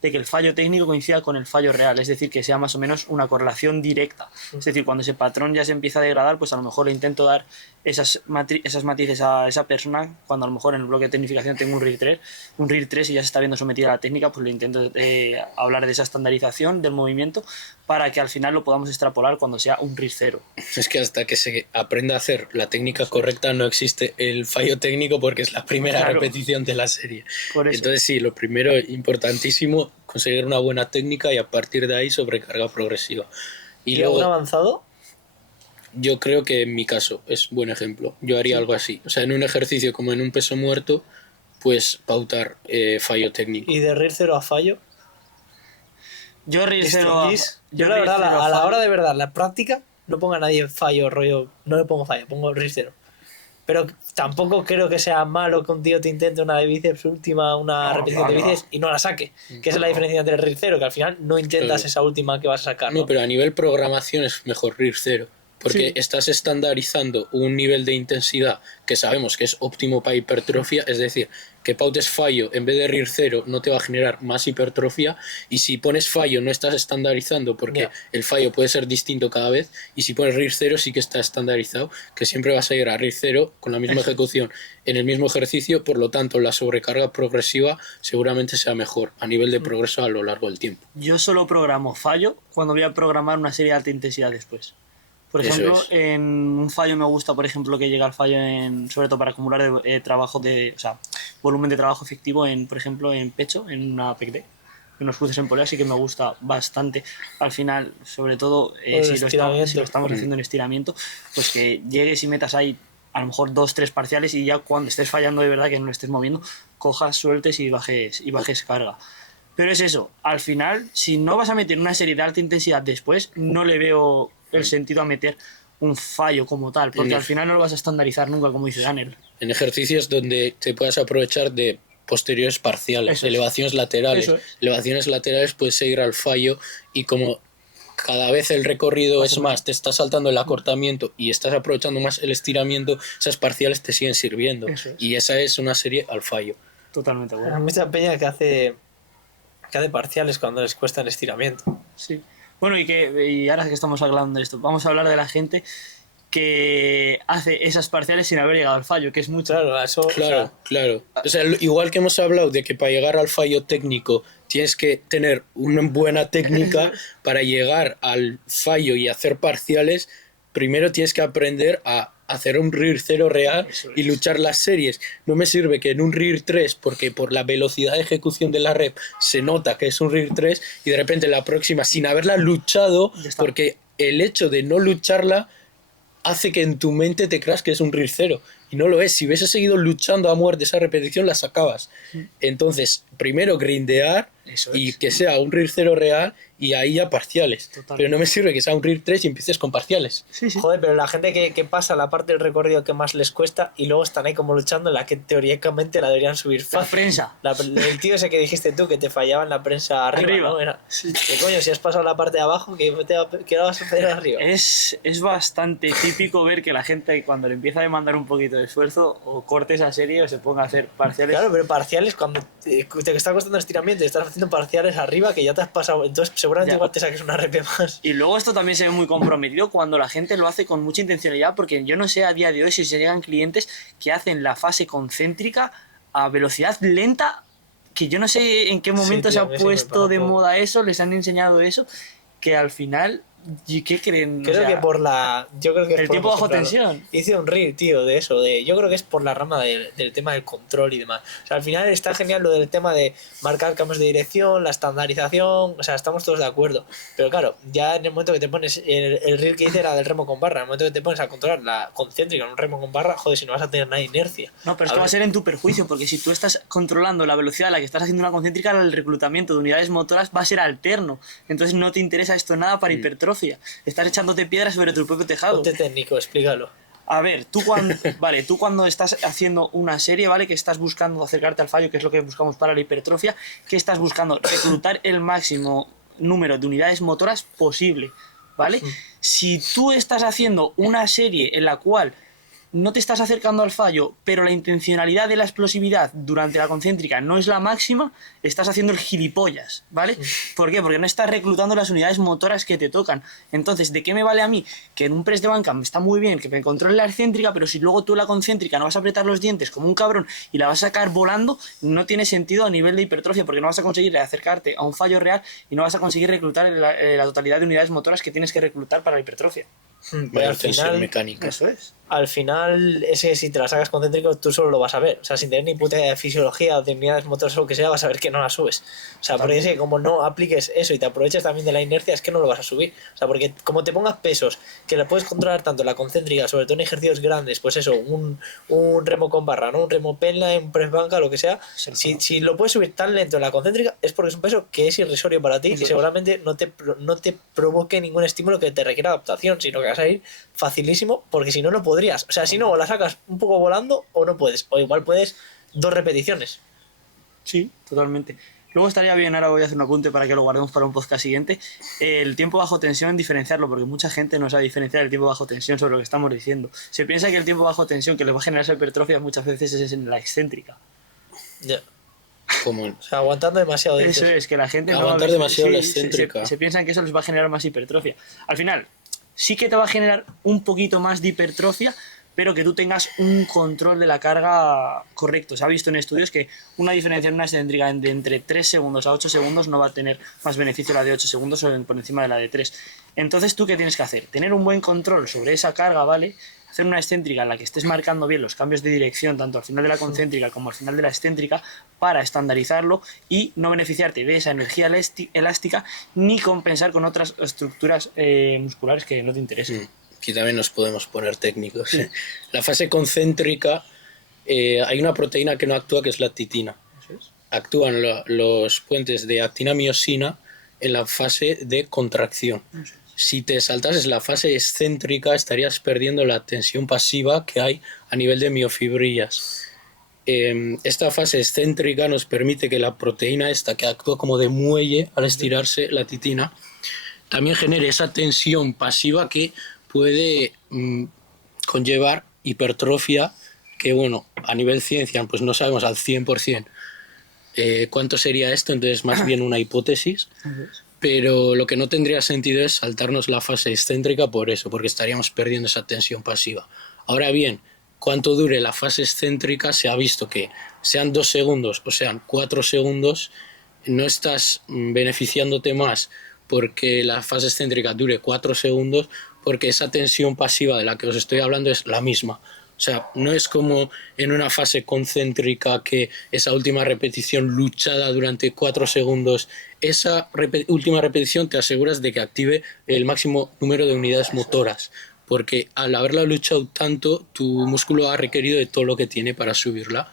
de que el fallo técnico coincida con el fallo real, es decir, que sea más o menos una correlación directa. Es decir, cuando ese patrón ya se empieza a degradar, pues a lo mejor le intento dar esas matices a esa persona, cuando a lo mejor en el bloque de tecnificación tengo un RIR 3 y ya se está viendo sometida a la técnica, pues le intento hablar de esa estandarización del movimiento para que al final lo podamos extrapolar cuando sea un RIR 0. Es que hasta que se aprenda a hacer la técnica correcta no existe el fallo técnico porque es la primera repetición de la serie. Entonces sí, lo primero importantísimo, conseguir una buena técnica y a partir de ahí sobrecarga progresiva. ¿Y luego un avanzado? Yo creo que en mi caso es buen ejemplo. Yo haría algo así. O sea, en un ejercicio como en un peso muerto, pues pautar fallo técnico. ¿Y de RIR 0 a fallo? Yo RIR 0 Yo la verdad, a la hora de verdad, la práctica, no ponga a nadie fallo, rollo. No le pongo fallo, pongo RIR 0. Pero tampoco creo que sea malo que un tío te intente una de bíceps última, una repetición de bíceps y no la saque. Que esa es la diferencia entre el RIR 0, que al final no intentas esa última que vas a sacar. No, pero a nivel programación es mejor RIR 0. Porque estás estandarizando un nivel de intensidad que sabemos que es óptimo para hipertrofia, es decir, que pautes fallo en vez de RIR 0 no te va a generar más hipertrofia, y si pones fallo no estás estandarizando porque el fallo puede ser distinto cada vez, y si pones RIR 0 sí que está estandarizado, que siempre vas a ir a RIR 0 con la misma ejecución en el mismo ejercicio, por lo tanto la sobrecarga progresiva seguramente sea mejor a nivel de progreso a lo largo del tiempo. Yo solo programo fallo cuando voy a programar una serie de alta intensidad después. Por ejemplo, en un fallo me gusta, por ejemplo, que llega al fallo sobre todo para acumular trabajo volumen de trabajo efectivo por ejemplo, en pecho, en una pec deck, en unos cruces en polea, sí que me gusta bastante. Al final, sobre todo, si lo estamos haciendo en estiramiento, pues que llegues y metas ahí a lo mejor 2-3 parciales y ya cuando estés fallando de verdad, que no lo estés moviendo, cojas, sueltes y bajes carga. Pero es eso, al final, si no vas a meter una serie de alta intensidad después, no le veo el sentido a meter un fallo como tal, porque al final no lo vas a estandarizar nunca, como dice Daniel. En ejercicios donde te puedas aprovechar de posteriores parciales, elevaciones laterales. Elevaciones laterales puedes seguir al fallo, y como cada vez el recorrido es más, te estás saltando el acortamiento y estás aprovechando más el estiramiento, esas parciales te siguen sirviendo. Y esa es una serie al fallo. Totalmente bueno. Hay mucha peña que hace parciales cuando les cuesta el estiramiento. Sí. Bueno, y ahora que estamos hablando de esto, vamos a hablar de la gente que hace esas parciales sin haber llegado al fallo, que es mucho. Claro. O sea, igual que hemos hablado de que para llegar al fallo técnico tienes que tener una buena técnica, para llegar al fallo y hacer parciales, primero tienes que aprender a hacer un RIR 0 real y luchar las series. No me sirve que en un RIR 3, porque por la velocidad de ejecución de la rep se nota que es un RIR 3, y de repente la próxima, sin haberla luchado, porque el hecho de no lucharla hace que en tu mente te creas que es un RIR 0, y no lo es. Si hubieses seguido luchando a muerte esa repetición, la sacabas. Entonces, primero grindear y que sea un RIR 0 real, y ahí ya parciales. Total. Pero no me sirve que sea un RIR 3 y empieces con parciales. Sí. Joder, pero la gente que pasa la parte del recorrido que más les cuesta y luego están ahí como luchando, en la que teóricamente la deberían subir fácil. La prensa. El tío ese que dijiste tú, que te fallaba en la prensa arriba. ¿No? ¿Qué coño? Si has pasado la parte de abajo, ¿qué vas a hacer arriba? Es bastante típico ver que la gente, cuando le empieza a demandar un poquito de esfuerzo, o corte esa serie o se ponga a hacer parciales. Claro, pero parciales, cuando te está costando estiramiento y estás haciendo parciales arriba, que ya te has pasado, entonces seguramente igual te saques una rep más. Y luego esto también se ve muy comprometido cuando la gente lo hace con mucha intencionalidad, porque yo no sé a día de hoy si se llegan clientes que hacen la fase concéntrica a velocidad lenta, que yo no sé en qué momento se ha puesto de moda eso, les han enseñado eso, que al final... ¿Y qué creen? Creo que yo creo que el tiempo bajo tensión. Hice un reel, tío, de eso. Yo creo que es por la rama del tema del control y demás. O sea, al final está genial lo del tema de marcar cambios de dirección, la estandarización. O sea, estamos todos de acuerdo. Pero claro, ya en el momento que te pones. El reel que hice era del remo con barra. En el momento que te pones a controlar la concéntrica en un remo con barra, joder, si no vas a tener nada de inercia. No, pero esto va a ser en tu perjuicio, porque si tú estás controlando la velocidad a la que estás haciendo una concéntrica, el reclutamiento de unidades motoras va a ser alterno. Entonces no te interesa esto nada para hipertrofia. Estás echándote piedras sobre tu propio tejado. Ponte técnico, explícalo. A ver, tú cuando estás haciendo una serie, ¿vale? Que estás buscando acercarte al fallo, que es lo que buscamos para la hipertrofia, que estás buscando reclutar el máximo número de unidades motoras posible, ¿vale? Si tú estás haciendo una serie en la cual no te estás acercando al fallo, pero la intencionalidad de la explosividad durante la concéntrica no es la máxima, estás haciendo el gilipollas, ¿vale? ¿Por qué? Porque no estás reclutando las unidades motoras que te tocan. Entonces, ¿de qué me vale a mí que en un press de banca me está muy bien que me controle la excéntrica, pero si luego tú la concéntrica no vas a apretar los dientes como un cabrón y la vas a sacar volando, no tiene sentido a nivel de hipertrofia, porque no vas a conseguir acercarte a un fallo real y no vas a conseguir reclutar la totalidad de unidades motoras que tienes que reclutar para la hipertrofia. Pero Mayor al tensión final, mecánica. Eso es. al final, ese si te la sacas concéntrico, tú solo lo vas a ver. O sea, sin tener ni puta idea de fisiología, de unidades motoras o lo que sea, vas a ver que no la subes. O sea, porque es que como no apliques eso y te aproveches también de la inercia, es que no lo vas a subir. O sea, porque como te pongas pesos, que la puedes controlar tanto la concéntrica, sobre todo en ejercicios grandes, pues eso, un remo con barra, ¿no? Un remo penla, un press banca, lo que sea. Si lo puedes subir tan lento en la concéntrica, es porque es un peso que es irrisorio para ti y seguramente no te provoque ningún estímulo que te requiera adaptación, sino que vas a ir facilísimo, porque si no, no podrías. O sea, si no, o la sacas un poco volando o no puedes. O igual puedes 2 repeticiones. Sí, totalmente. Luego estaría bien, ahora voy a hacer un apunte para que lo guardemos para un podcast siguiente, el tiempo bajo tensión, diferenciarlo, porque mucha gente no sabe diferenciar el tiempo bajo tensión sobre lo que estamos diciendo. Se piensa que el tiempo bajo tensión que le va a generar esa hipertrofia muchas veces es en la excéntrica. Ya. Como O sea, aguantando demasiado. Eso es, que la gente aguantar demasiado la excéntrica. Se piensan que eso les va a generar más hipertrofia. Al final, sí que te va a generar un poquito más de hipertrofia, pero que tú tengas un control de la carga correcto. Se ha visto en estudios que una diferencia en una excéntrica de entre 3 segundos a 8 segundos no va a tener más beneficio la de 8 segundos o por encima de la de 3. Entonces, ¿tú qué tienes que hacer? Tener un buen control sobre esa carga, ¿vale? Hacer una excéntrica en la que estés marcando bien los cambios de dirección, tanto al final de la concéntrica como al final de la excéntrica, para estandarizarlo y no beneficiarte de esa energía elástica ni compensar con otras estructuras musculares que no te interesen. Aquí también nos podemos poner técnicos. Sí. La fase concéntrica, hay una proteína que no actúa, que es la titina. Actúan los puentes de actina-miosina en la fase de contracción. Si te saltases la fase excéntrica, estarías perdiendo la tensión pasiva que hay a nivel de miofibrillas. Esta fase excéntrica nos permite que la proteína esta, que actúa como de muelle al estirarse, la titina, también genere esa tensión pasiva que puede conllevar hipertrofia, que bueno, a nivel ciencia pues no sabemos al 100% cuánto sería esto, entonces más bien una hipótesis, pero lo que no tendría sentido es saltarnos la fase excéntrica por eso, porque estaríamos perdiendo esa tensión pasiva. Ahora bien, cuánto dure la fase excéntrica, se ha visto que sean 2 segundos o sean 4 segundos, no estás beneficiándote más porque la fase excéntrica dure 4 segundos, porque esa tensión pasiva de la que os estoy hablando es la misma. O sea, no es como en una fase concéntrica que esa última repetición luchada durante 4 segundos, esa última repetición te aseguras de que active el máximo número de unidades motoras, porque al haberla luchado tanto, tu músculo ha requerido de todo lo que tiene para subirla.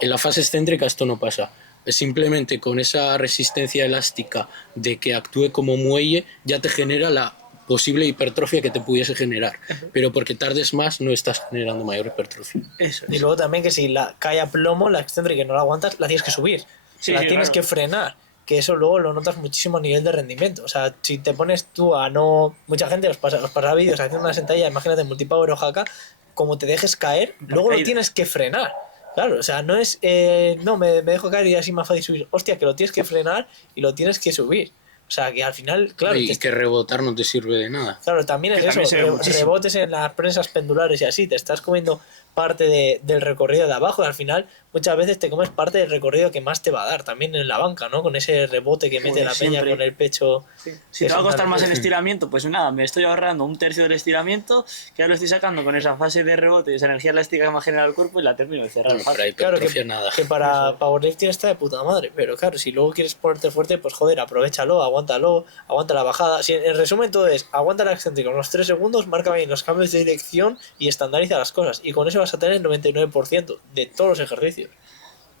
En la fase excéntrica esto no pasa. Simplemente con esa resistencia elástica de que actúe como muelle ya te genera la posible hipertrofia que te pudiese generar, pero porque tardes más no estás generando mayor hipertrofia. Eso es. Y luego también que si la cae a plomo, la excéntrica y no la aguantas, la tienes que subir. La tienes que frenar, que eso luego lo notas muchísimo a nivel de rendimiento. O sea, si te pones tú a no... Mucha gente os pasa vídeos haciendo una sentadilla, imagínate multipower o haka, como te dejes caer, luego lo tienes que frenar. Claro, o sea, no es... no, me dejo caer y así más fácil subir. Hostia, que lo tienes que frenar y lo tienes que subir. O sea, que al final, claro... Y que rebotar no te sirve de nada. Claro, también es eso, rebotes en las prensas pendulares y así, te estás comiendo parte del recorrido de abajo y al final muchas veces te comes parte del recorrido que más te va a dar, también en la banca, ¿no? Con ese rebote que mete la peña con el pecho. Sí. Si te va a costar más el estiramiento, pues nada, me estoy ahorrando 1/3 del estiramiento, que ahora lo estoy sacando con esa fase de rebote y esa energía elástica que me ha generado el cuerpo y la termino de cerrar. Bueno, claro que para powerlifting está de puta madre, pero claro, si luego quieres ponerte fuerte, pues joder, aprovechalo, aguanta la bajada. Si en resumen todo es, aguanta la excéntrica unos 3 segundos, marca bien los cambios de dirección y estandariza las cosas, y con eso vas a tener el 99% de todos los ejercicios.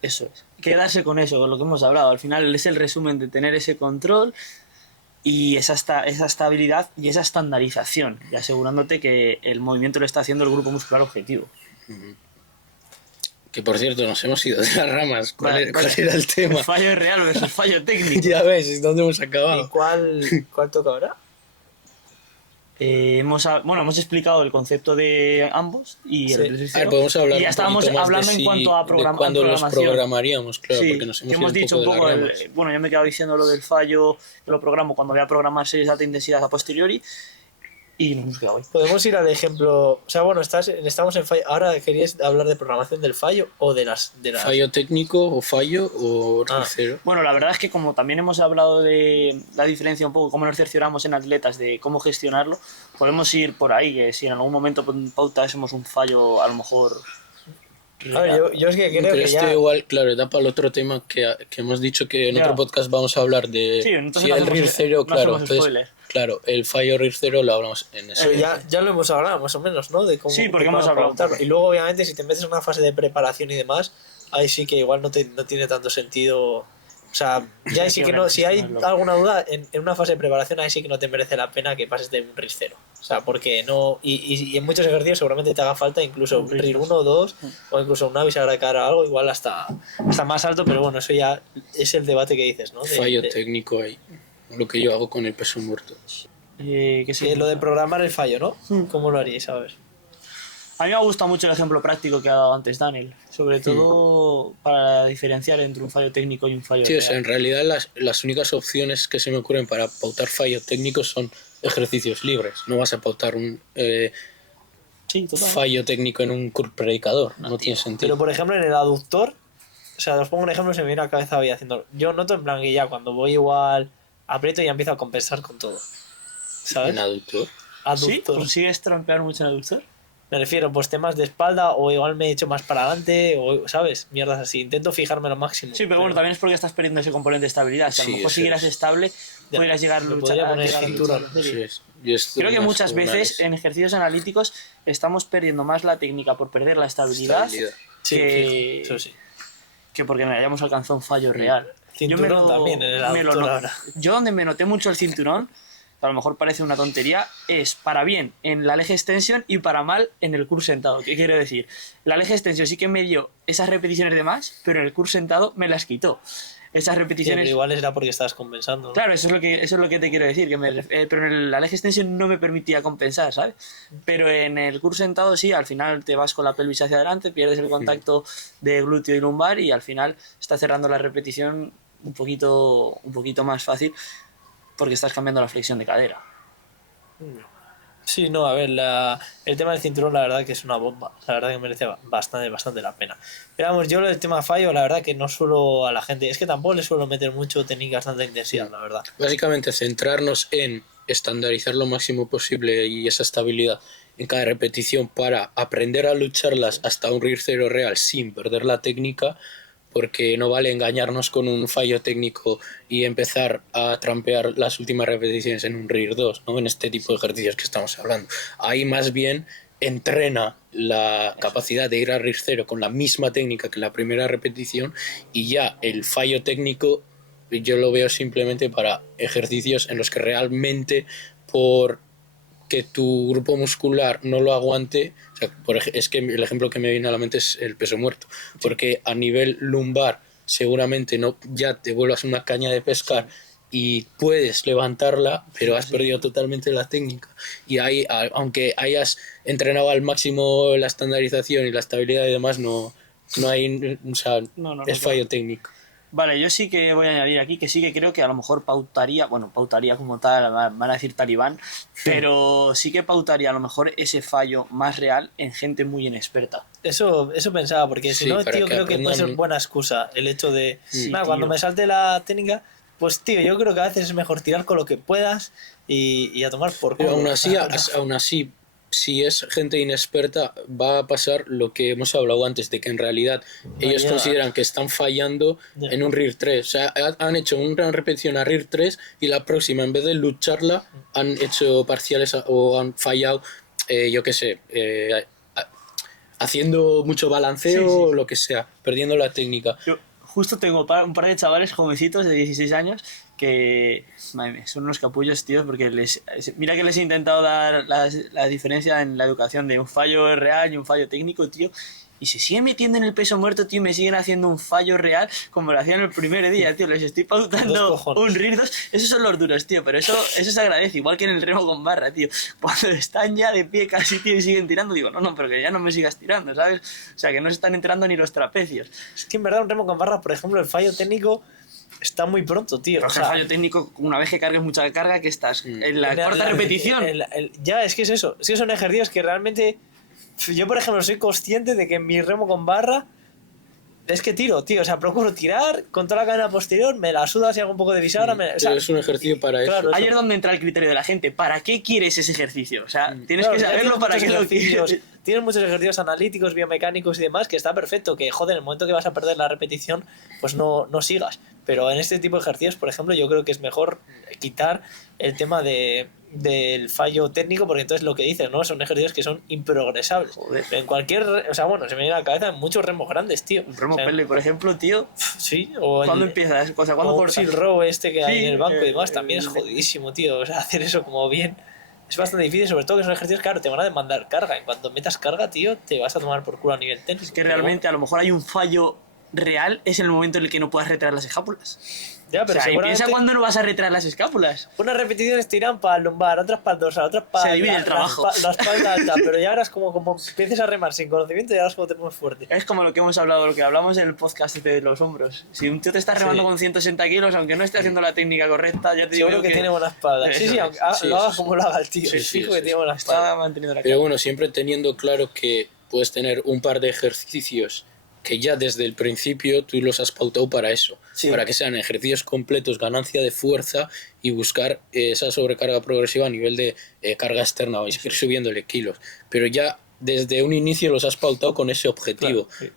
Eso es. Quedarse con eso, con lo que hemos hablado. Al final es el resumen de tener ese control y esa estabilidad y esa estandarización, y asegurándote que el movimiento lo está haciendo el grupo muscular objetivo. Que por cierto, nos hemos ido de las ramas. ¿Cuál era el tema? El fallo real versus fallo técnico. Ya ves, ¿dónde hemos acabado? ¿Y cuál toca ahora? Hemos explicado el concepto de ambos y el podemos hablar y ya estábamos hablando en cuanto a cuando los programaríamos, claro, sí, porque nos hemos dicho un poco bueno, yo me he quedado diciendo lo del fallo, que lo programo cuando voy a programar series de alta intensidad a posteriori. y nos hemos quedado ahí. Podemos ir al ejemplo. O sea, bueno, estamos en fallo. Ahora querías hablar de programación del fallo o de las. Fallo técnico o fallo o tercero. Bueno, la verdad es que como también hemos hablado de la diferencia un poco, cómo nos cercioramos en atletas, de cómo gestionarlo, podemos ir por ahí, que si en algún momento pautásemos un fallo, a lo mejor. A ver, yo es que creo pero que ya... igual, claro, da para el otro tema que hemos dicho que en otro podcast vamos a hablar de... Sí, entonces si el RIR 0, claro, entonces, claro, el fallo RIR 0 lo hablamos en ese. Ya lo hemos hablado más o menos, ¿no? De cómo, sí, porque hemos hablado. Y luego, obviamente, si te metes en una fase de preparación y demás, ahí sí que igual no tiene tanto sentido... O sea, ya sí que no, si hay alguna duda, en una fase de preparación ahí sí que no te merece la pena que pases de un RIR 0. O sea, porque no... Y en muchos ejercicios seguramente te haga falta incluso un RIR 1 o 2, o incluso una bisagra de cara o algo, igual hasta más alto, pero bueno, eso ya es el debate que dices, ¿no? Fallo técnico ahí, lo que yo hago con el peso muerto. Lo de programar el fallo, ¿no? ¿Cómo lo haríais? A ver. A mí me ha gustado mucho el ejemplo práctico que ha dado antes Daniel, sobre todo para diferenciar entre un fallo técnico y un fallo real. O sea, en realidad las únicas opciones que se me ocurren para pautar fallos técnicos son ejercicios libres. No vas a pautar un fallo técnico en un curl predicador, no tiene sentido. Pero por ejemplo en el aductor, o sea, os pongo un ejemplo, se me viene a la cabeza hoy haciendo. Yo noto en plan que ya cuando voy igual aprieto y ya empiezo a compensar con todo. ¿Sabes? ¿En aductor? ¿Sí? ¿Consigues trampear mucho en aductor? Me refiero, pues temas de espalda o igual me he hecho más para adelante o, ¿sabes? Mierdas así. Intento fijarme lo máximo. Sí, pero bueno, también es porque estás perdiendo ese componente de estabilidad. Si a lo mejor siguieras estable, podrías llegar a luchar. Creo que muchas veces en ejercicios analíticos estamos perdiendo más la técnica por perder la estabilidad. Que porque hayamos alcanzado un fallo real. Cinturón también en el aductor ahora. Yo donde me noté mucho el cinturón, a lo mejor parece una tontería, es para bien en la leg extension y para mal en el curl sentado. ¿Qué quiero decir? La leg extension sí que me dio esas repeticiones de más, pero en el curl sentado me las quitó. Esas repeticiones... Sí, igual era porque estabas compensando, ¿no? Claro, eso es lo que te quiero decir, pero en la leg extension no me permitía compensar, ¿sabes? Pero en el curl sentado sí, al final te vas con la pelvis hacia adelante, pierdes el contacto de glúteo y lumbar y al final estás cerrando la repetición un poquito más fácil, porque estás cambiando la flexión de cadera. Sí, no, a ver, el tema del cinturón la verdad que es una bomba. La verdad que merece bastante la pena. Pero vamos, yo el tema fallo, la verdad que no suelo a la gente... Es que tampoco le suelo meter mucho técnicas tanta intensidad, la verdad. Básicamente centrarnos en estandarizar lo máximo posible y esa estabilidad en cada repetición para aprender a lucharlas hasta un RIR 0 real sin perder la técnica, porque no vale engañarnos con un fallo técnico y empezar a trampear las últimas repeticiones en un RIR 2, ¿no? En este tipo de ejercicios que estamos hablando. Ahí más bien entrena la capacidad de ir a RIR 0 con la misma técnica que la primera repetición, y ya el fallo técnico yo lo veo simplemente para ejercicios en los que realmente por que tu grupo muscular no lo aguante. O sea, es que el ejemplo que me viene a la mente es el peso muerto, porque a nivel lumbar seguramente no, ya te vuelvas una caña de pescar y puedes levantarla, pero has perdido totalmente la técnica. Y ahí, aunque hayas entrenado al máximo la estandarización y la estabilidad y demás, no hay, o sea, es fallo técnico. Vale, yo sí que voy a añadir aquí que sí que creo que a lo mejor pautaría como tal, van a decir talibán, pero sí que pautaría a lo mejor ese fallo más real en gente muy inexperta. Eso pensaba, porque si no, tío, creo que puede ser buena excusa el hecho de, cuando me salte la técnica, pues tío, yo creo que a veces es mejor tirar con lo que puedas y a tomar por culo. Pero aún así, si es gente inexperta, va a pasar lo que hemos hablado antes, de que en realidad ellos consideran que están fallando en un RIR 3. O sea, han hecho una repetición a RIR 3 y la próxima, en vez de lucharla, han hecho parciales o han fallado, yo qué sé, haciendo mucho balanceo o lo que sea, perdiendo la técnica. Yo justo tengo un par de chavales jovencitos de 16 años que, madre mía, son unos capullos, tío, porque mira que les he intentado dar la diferencia en la educación de un fallo real y un fallo técnico, tío, y se siguen metiendo en el peso muerto, tío, y me siguen haciendo un fallo real como lo hacían el primer día, tío. Les estoy pautando un RIR 2. Esos son los duros, tío, pero eso se agradece, igual que en el remo con barra, tío. Cuando están ya de pie casi, tío, y siguen tirando, digo, no, pero que ya no me sigas tirando, ¿sabes? O sea, que no se están entrando ni los trapecios. Es que en verdad un remo con barra, por ejemplo, el fallo técnico está muy pronto, tío. Pero el fallo técnico, una vez que cargues mucha carga, que estás en la cuarta repetición. Ya, es que es eso. Es que son ejercicios que realmente... Yo, por ejemplo, soy consciente de que en mi remo con barra es que tiro, tío. O sea, procuro tirar con toda la cadena posterior, me la suda si hago un poco de bisagra. O sea, es un ejercicio para eso. Ahí es donde entra el criterio de la gente. ¿Para qué quieres ese ejercicio? O sea, tienes que saberlo para qué lo quieres. Tienes muchos ejercicios analíticos, biomecánicos y demás, que está perfecto. Que, joder, en el momento que vas a perder la repetición, pues no sigas. Pero en este tipo de ejercicios, por ejemplo, yo creo que es mejor quitar el tema del fallo técnico, porque entonces lo que dices, ¿no? Son ejercicios que son improgresables. Joder. En cualquier... O sea, bueno, se me viene a la cabeza en muchos remos grandes, tío. Un remo Pele, por ejemplo, tío. Sí, ¿Cuándo empiezas? O sea, ¿cuándo cortas? El row este que hay en el banco y demás también es jodidísimo, tío. O sea, hacer eso como bien es bastante difícil, sobre todo que son ejercicios, claro, te van a demandar carga. En cuanto metas carga, tío, te vas a tomar por culo a nivel técnico. Es que realmente a lo mejor hay un fallo real, es el momento en el que no puedas retraer las escápulas. Ya, pero o sea, y piensa cuándo no vas a retraer las escápulas. Unas repeticiones te irán para el lumbar, otras para el dorsal, otras para... Se divide el trabajo. La espalda alta, pero ya harás como empieces a remar sin conocimiento y harás como te pones fuerte. Es como lo que hemos hablado, lo que hablamos en el podcast de los hombros. Si un tío te está remando con 160 kilos, aunque no esté haciendo la técnica correcta, ya te digo seguro que tiene buena espalda. Sí, aunque lo haga como lo haga el tío. Fijo que tiene buena espalda. Está manteniendo la pero bueno, siempre teniendo claro que puedes tener un par de ejercicios que ya desde el principio tú los has pautado para eso, para que sean ejercicios completos, ganancia de fuerza y buscar esa sobrecarga progresiva a nivel de carga externa o ir subiéndole kilos. Pero ya desde un inicio los has pautado con ese objetivo. Claro,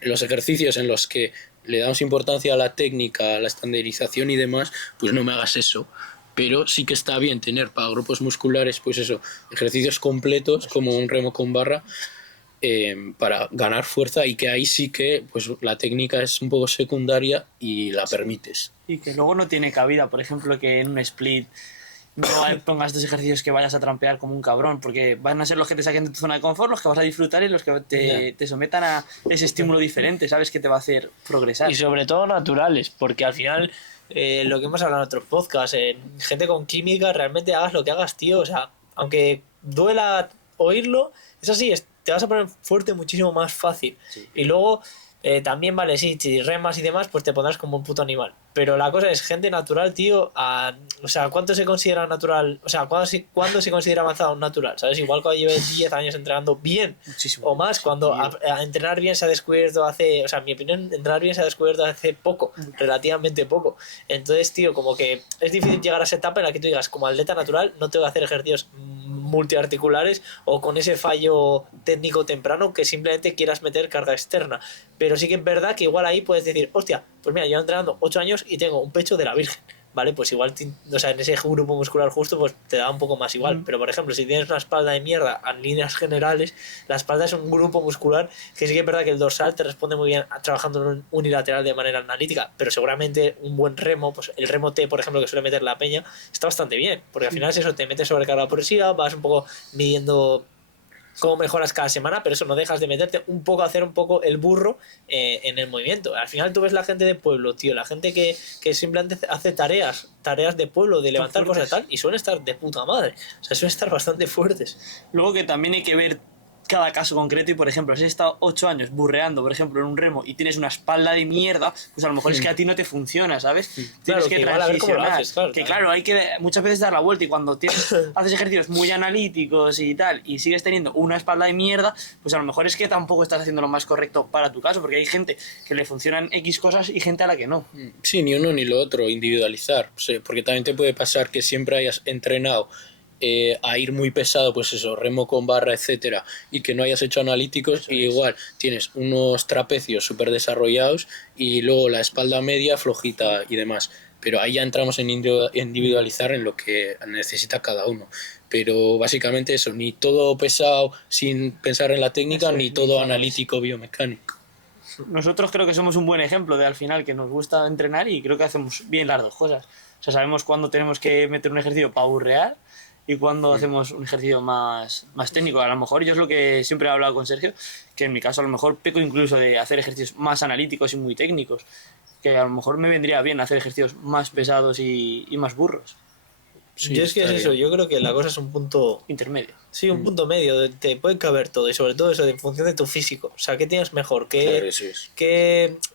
los ejercicios en los que le damos importancia a la técnica, a la estandarización y demás, pues no me hagas eso. Pero sí que está bien tener para grupos musculares, pues eso, ejercicios completos como un remo con barra, para ganar fuerza, y que ahí sí que pues la técnica es un poco secundaria y la permites. Y que luego no tiene cabida, por ejemplo, que en un split no pongas dos ejercicios que vayas a trampear como un cabrón, porque van a ser los que te saquen de tu zona de confort, los que vas a disfrutar y los que te sometan a ese estímulo diferente, ¿sabes? Que te va a hacer progresar. Y sobre todo naturales, porque al final, lo que hemos hablado en otros podcasts, gente con química, realmente hagas lo que hagas, tío, o sea, aunque duela oírlo, es así, te vas a poner fuerte muchísimo más fácil. Sí. Y luego también, vale, sí, si remas y demás, pues te pondrás como un puto animal. Pero la cosa es, gente natural, tío, o sea, ¿cuánto se considera natural? O sea, ¿cuándo se considera avanzado un natural? ¿Sabes? Igual cuando lleves 10 años entrenando bien, muchísimo, o más, cuando a entrenar bien se ha descubierto hace... O sea, en mi opinión, entrenar bien se ha descubierto hace poco, relativamente poco. Entonces, tío, como que es difícil llegar a esa etapa en la que tú digas, como atleta natural, no tengo que hacer ejercicios multiarticulares o con ese fallo técnico temprano que simplemente quieras meter carga externa. Pero sí que es verdad que igual ahí puedes decir, hostia, pues mira, yo entrenando 8 años y tengo un pecho de la Virgen, ¿vale? Pues igual, o sea, en ese grupo muscular justo, pues te da un poco más igual. Pero, por ejemplo, si tienes una espalda de mierda en líneas generales, la espalda es un grupo muscular que sí que es verdad que el dorsal te responde muy bien trabajando en un unilateral de manera analítica, pero seguramente un buen remo, pues el remo T, por ejemplo, que suele meter la peña, está bastante bien, porque al final es eso, te metes sobrecarga progresiva, vas un poco midiendo cómo mejoras cada semana, pero eso no dejas de meterte un poco, hacer un poco el burro en el movimiento. Al final tú ves la gente de pueblo, tío, la gente que simplemente hace tareas de pueblo, de levantar cosas y tal, y suelen estar de puta madre. O sea, suelen estar bastante fuertes. Luego que también hay que ver cada caso concreto, y por ejemplo, si has estado 8 años burreando, por ejemplo, en un remo y tienes una espalda de mierda, pues a lo mejor es que a ti no te funciona, ¿sabes? Tienes que transicionar. Claro, hay que muchas veces dar la vuelta, y cuando haces ejercicios muy analíticos y tal, y sigues teniendo una espalda de mierda, pues a lo mejor es que tampoco estás haciendo lo más correcto para tu caso, porque hay gente que le funcionan X cosas y gente a la que no. Sí, ni uno ni lo otro, individualizar, porque también te puede pasar que siempre hayas entrenado a ir muy pesado, pues eso, remo con barra, etcétera, y que no hayas hecho analíticos, y igual tienes unos trapecios súper desarrollados y luego la espalda media flojita y demás. Pero ahí ya entramos en individualizar en lo que necesita cada uno. Pero básicamente eso, ni todo pesado sin pensar en la técnica, ni todo analítico biomecánico. Nosotros creo que somos un buen ejemplo de, al final, que nos gusta entrenar y creo que hacemos bien las dos cosas. O sea, sabemos cuándo tenemos que meter un ejercicio para burrear y cuando hacemos un ejercicio más técnico. A lo mejor yo es lo que siempre he hablado con Sergio, que en mi caso a lo mejor peco incluso de hacer ejercicios más analíticos y muy técnicos, que a lo mejor me vendría bien hacer ejercicios más pesados y más burros. Sí, yo es que es está eso, bien. yo creo que la cosa es un punto... Intermedio. Sí, un punto medio, te puede caber todo y sobre todo eso en función de tu físico. O sea, ¿qué tienes mejor? Claro, eso es.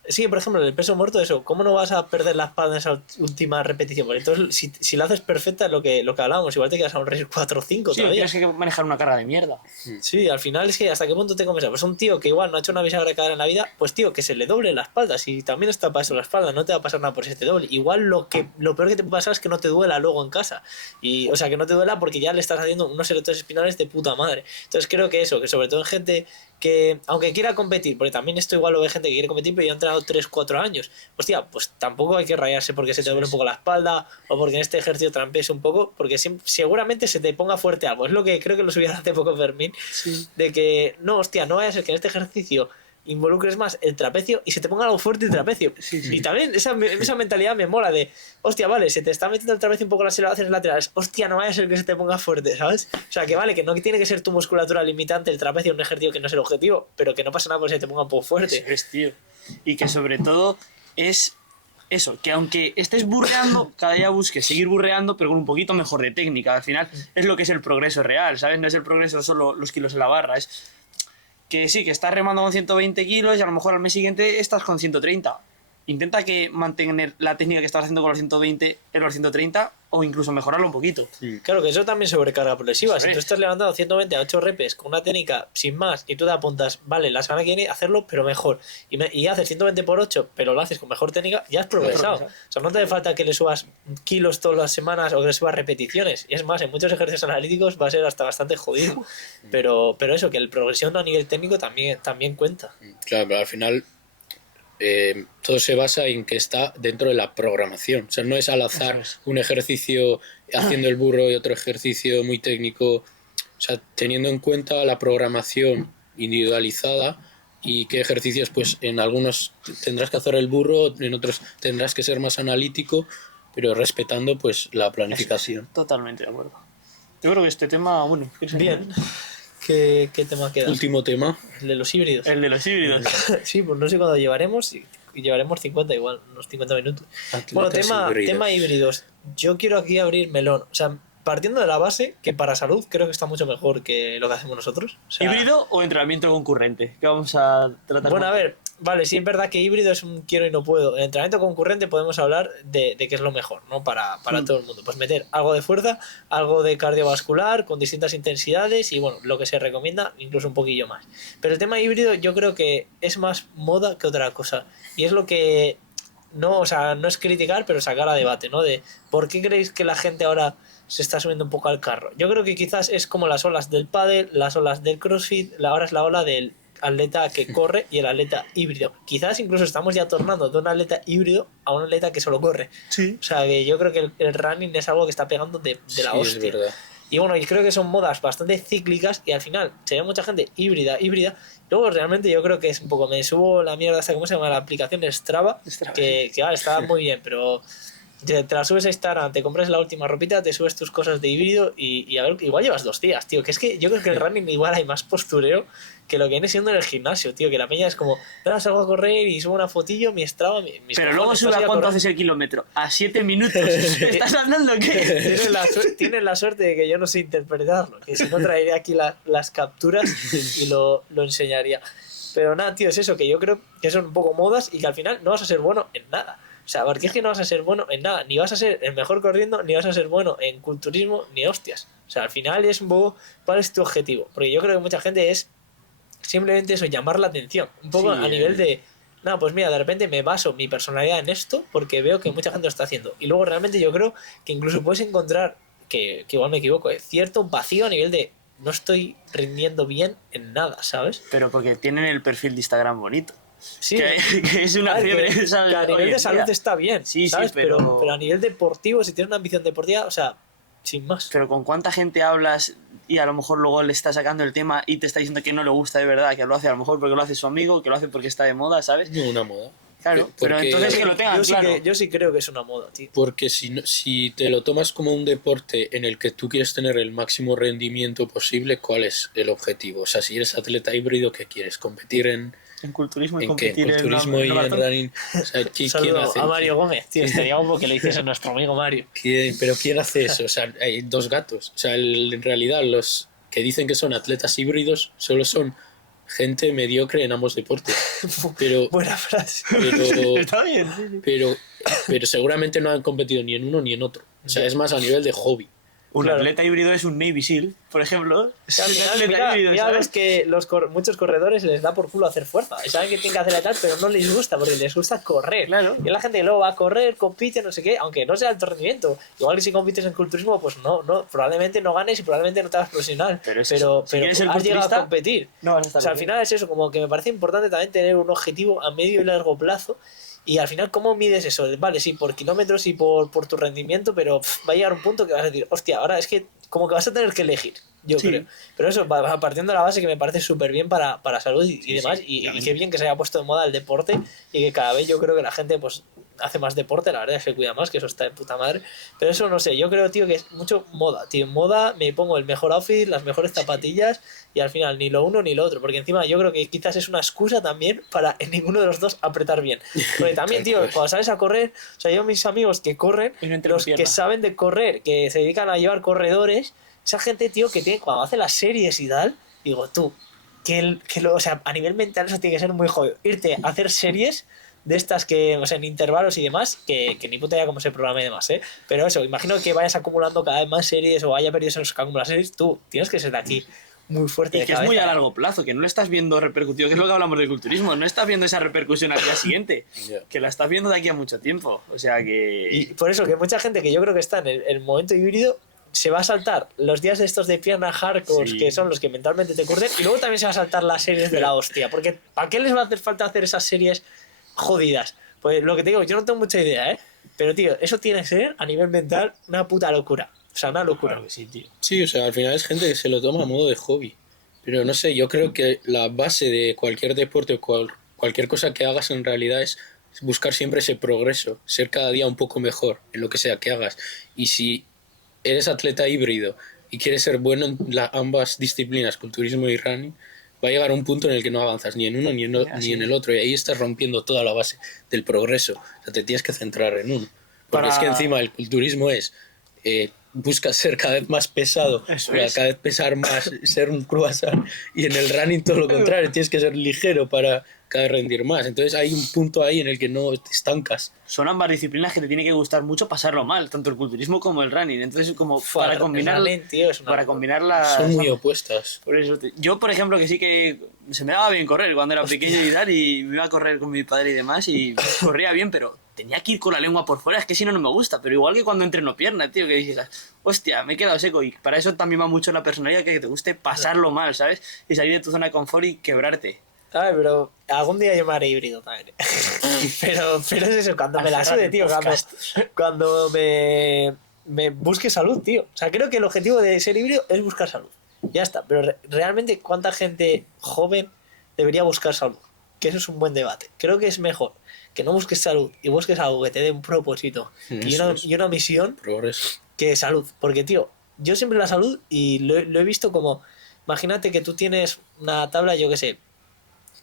Sí, por ejemplo, en el peso muerto, eso, ¿cómo no vas a perder la espalda en esa última repetición? Porque entonces, si la haces perfecta, es lo que hablábamos, igual te quedas a un RIR 4 o 5 Sí, todavía. tienes que manejar una carga de mierda. Sí, al final es que hasta qué punto te comes. Pues un tío que igual no ha hecho una bisagra de cadera en la vida, pues tío, que se le doble la espalda. Si también está para eso la espalda, no te va a pasar nada por si te doble. Igual lo peor que te puede pasar es que no te duela luego en casa. Y, o sea, que no te duela porque ya le estás haciendo unos erectores espinales de puta madre. Entonces creo que eso, que sobre todo en gente que, aunque quiera competir, porque también esto igual lo ve gente que quiere competir, pero yo he entrenado 3 4 años, hostia, pues tampoco hay que rayarse porque se te duele un poco la espalda o porque en este ejercicio trampees un poco, porque seguramente se te ponga fuerte algo. Es lo que creo que lo subí hace poco Fermín, de que no, hostia, no vaya a ser que en este ejercicio involucres más el trapecio y se te ponga algo fuerte el trapecio. Y también esa mentalidad me mola de, hostia, vale, se te está metiendo el trapecio un poco las elevaciones laterales, hostia, no vaya a ser que se te ponga fuerte, ¿sabes? O sea, que vale, que no tiene que ser tu musculatura limitante el trapecio un ejercicio que no es el objetivo, pero que no pasa nada por si se te ponga un poco fuerte. Eso es, tío. Y que sobre todo es eso, que aunque estés burreando, cada día busques seguir burreando, pero con un poquito mejor de técnica. Al final es lo que es el progreso real, ¿sabes? No es el progreso solo los kilos en la barra, es que sí, que estás remando con 120 kilos y a lo mejor al mes siguiente estás con 130. Intenta que mantener la técnica que estabas haciendo con los 120 en los 130 o incluso mejorarlo un poquito. Claro que eso también es sobrecarga progresiva. Eso Si tú es. estás levantando 120 a 8 repes con una técnica sin más y tú te apuntas, vale, la semana que viene hacerlo, pero mejor. Y haces 120 por 8, pero lo haces con mejor técnica, ya has progresado. O sea, no te hace falta que le subas kilos todas las semanas o que le subas repeticiones. Y es más, en muchos ejercicios analíticos va a ser hasta bastante jodido. Pero eso, que el progresión a nivel técnico también cuenta. Claro, pero al final todo se basa en que está dentro de la programación. O sea, no es al azar un ejercicio haciendo el burro y otro ejercicio muy técnico. O sea, teniendo en cuenta la programación individualizada y qué ejercicios, pues en algunos tendrás que hacer el burro, en otros tendrás que ser más analítico, pero respetando pues la planificación. Totalmente de acuerdo. Yo creo que este tema, bueno, Bien. ¿Qué tema queda? Último tema. El de los híbridos. el de los híbridos. Sí, pues no sé cuándo llevaremos. Llevaremos 50 igual, unos 50 minutos. Bueno, tema híbridos. Yo quiero aquí abrir melón. O sea, partiendo de la base que para salud creo que está mucho mejor que lo que hacemos nosotros. O sea, ¿Híbrido o entrenamiento concurrente? Que vamos a tratar. bueno, a ver, vale, sí es verdad que híbrido es un quiero y no puedo. En entrenamiento concurrente podemos hablar de qué es lo mejor, ¿no? Para todo el mundo. Pues meter algo de fuerza, algo de cardiovascular, con distintas intensidades y bueno, lo que se recomienda, incluso un poquillo más. Pero el tema híbrido yo creo que es más moda que otra cosa. Y es lo que no, o sea, no es criticar, pero sacar a debate, ¿no? De por qué creéis que la gente ahora se está subiendo un poco al carro. Yo creo que quizás es como las olas del pádel, las olas del CrossFit, ahora es la ola del atleta que corre y el atleta híbrido. Quizás incluso estamos ya tornando de un atleta híbrido a un atleta que solo corre. Sí. O sea, que yo creo que el running es algo que está pegando de la Sí, hostia. es verdad. Y bueno, yo creo que son modas bastante cíclicas y al final se ve mucha gente híbrida. Luego realmente yo creo que es un poco, me subo la mierda hasta, ¿cómo se llama? La aplicación Strava, que vale, está muy bien, pero te la subes a Instagram, te compras la última ropita, te subes tus cosas de híbrido y a ver, igual llevas 2 días, tío. Que es que yo creo que el running igual hay más postureo que lo que viene siendo en el gimnasio, tío. Que la peña es como, ahora salgo a correr y subo una fotillo, mi Strava, mis Pero cojones, luego sube vas a ir cuánto correr. haces el kilómetro. A 7 minutos. ¿Estás andando o qué? Tienes la suerte de que yo no sé interpretarlo, que si no traería aquí las capturas y lo enseñaría. Pero nada, tío, es eso, que yo creo que son un poco modas y que al final no vas a ser bueno en nada. O sea, porque es que no vas a ser bueno en nada. Ni vas a ser el mejor corriendo, ni vas a ser bueno en culturismo, ni hostias. O sea, al final es un poco cuál es tu objetivo. Porque yo creo que mucha gente es simplemente eso, llamar la atención. Un poco Sí, a nivel de, nada, pues mira, de repente me baso mi personalidad en esto porque veo que mucha gente lo está haciendo. Y luego realmente yo creo que incluso puedes encontrar, que igual me equivoco, cierto vacío a nivel de no estoy rindiendo bien en nada, ¿sabes? Pero porque tienen el perfil de Instagram bonito. Sí, Que es una a ver, fiebre, que ¿sabes? a Hoy nivel en de salud día. está bien, Sí, ¿sabes? sí, pero... a nivel deportivo, si tienes una ambición deportiva, o sea, sin más. Pero con cuánta gente hablas y a lo mejor luego le está sacando el tema y te está diciendo que no le gusta de verdad, que lo hace a lo mejor porque lo hace su amigo, que lo hace porque está de moda, ¿sabes? No una moda. Claro, pero Porque- entonces que lo tengan claro. Yo sí creo que es una moda, tío. Porque si te lo tomas como un deporte en el que tú quieres tener el máximo rendimiento posible, ¿cuál es el objetivo? O sea, si eres atleta híbrido, ¿qué quieres? ¿Competir En culturismo y ¿En qué? competir En culturismo y en running. O sea, ¿quién hace? A Mario Gómez, tío, estaría guapo que lo hiciese nuestro amigo Mario. ¿Pero quién hace eso? O sea, hay dos gatos. O sea, en realidad los que dicen que son atletas híbridos solo son gente mediocre en ambos deportes. Pero, Buena frase. Está bien, sí, sí. pero seguramente no han competido ni en uno ni en otro. O sea, es más a nivel de hobby. Un Claro. atleta híbrido es un Navy SEAL, por ejemplo. Es Al un final, atleta híbrido, mira ¿sabes? los que muchos corredores les da por culo hacer fuerza. Y saben que tienen que hacer tal, pero no les gusta, porque les gusta correr. Claro. Y la gente que luego va a correr, compite, no sé qué, aunque no sea alto rendimiento. Igual que si compites en culturismo, pues no, probablemente no ganes y probablemente no te hagas profesional. Pero es pero, eso. Si quieres ser has llegado a culturista, competir. no vas a estar O sea, al bien. final es eso, como que me parece importante también tener un objetivo a medio y largo plazo. Y al final, ¿cómo mides eso? Vale, sí, por kilómetros y por tu rendimiento, pero va a llegar un punto que vas a decir, hostia, ahora es que como que vas a tener que elegir, yo Sí. creo. Pero eso, va partiendo de la base que me parece súper bien para salud y Sí, demás. sí, y obviamente. qué bien que se haya puesto de moda el deporte y que cada vez yo creo que la gente pues hace más deporte, la verdad, se cuida más, que eso está de puta madre. Pero eso no sé, yo creo, tío, que es mucho moda, tío. En moda me pongo el mejor outfit, las mejores zapatillas y al final ni lo uno ni lo otro. Porque encima yo creo que quizás es una excusa también para en ninguno de los dos apretar bien. Porque también, tío, cuando sales a correr, o sea, yo mis amigos que corren, Y no entreno los que pierna. saben de correr, que se dedican a llevar corredores, esa gente, tío, que tiene, cuando hace las series y tal, digo, tú, o sea, a nivel mental eso tiene que ser muy jodido. Irte a hacer series de estas que, o sea, en intervalos y demás, que ni puta idea cómo se programa y demás, ¿eh? Pero eso, imagino que vayas acumulando cada vez más series o haya periodos en los que acumulas series, tú tienes que ser de aquí muy fuerte Y de que es muy cabeza, a ¿eh? largo plazo, que no le estás viendo repercutido, que es lo que hablamos de culturismo, no estás viendo esa repercusión al día siguiente, Ya. que la estás viendo de aquí a mucho tiempo. O sea que... Y por eso que mucha gente que yo creo que está en el momento híbrido se va a saltar los días estos de pierna hardcore, Sí. que son los que mentalmente te curten, y luego también se va a saltar las series de la hostia. Porque ¿para qué les va a hacer falta hacer esas series jodidas? Pues lo que te digo, yo no tengo mucha idea, ¿eh? Pero, tío, eso tiene que ser, a nivel mental, una puta locura. O sea, una locura. Claro que sí, tío. Sí, o sea, al final es gente que se lo toma a modo de hobby. Pero no sé, yo creo que la base de cualquier deporte o cualquier cosa que hagas en realidad es buscar siempre ese progreso, ser cada día un poco mejor en lo que sea que hagas. Y si eres atleta híbrido y quieres ser bueno en ambas disciplinas, culturismo y running, va a llegar un punto en el que no avanzas ni en uno ni Así en el otro. Y ahí estás rompiendo toda la base del progreso. O sea, te tienes que centrar en uno. Porque es que encima el culturismo es... buscas ser cada vez más pesado, Eso para es. cada vez pesar más, ser un croissant, y en el running todo lo contrario, tienes que ser ligero para cada vez rendir más. Entonces hay un punto ahí en el que no te estancas. Son ambas disciplinas que te tiene que gustar mucho pasarlo mal, tanto el culturismo como el running. Entonces, como para El combinar, running, tío, es una para locura. combinar las... Son muy opuestas. Por eso yo, por ejemplo, que sí que se me daba bien correr cuando era pequeño y tal, y me iba a correr con mi padre y demás, y corría bien, pero tenía que ir con la lengua por fuera, es que si no, no me gusta. Pero igual que cuando entreno pierna, tío, que dices, hostia, me he quedado seco. Y para eso también va mucho la personalidad, que te guste pasarlo mal, ¿sabes? Y salir de tu zona de confort y quebrarte. A ver, pero algún día yo me haré híbrido también. pero es eso, cuando me la sude, tío, cuando me busque salud, tío. O sea, creo que el objetivo de ser híbrido es buscar salud. Ya está, pero realmente, ¿cuánta gente joven debería buscar salud? Que eso es un buen debate. Creo que es mejor que no busques salud y busques algo que te dé un propósito Eso es. y una misión Progreso. que salud. Porque, tío, yo siempre la salud y lo he visto como, imagínate que tú tienes una tabla, yo qué sé,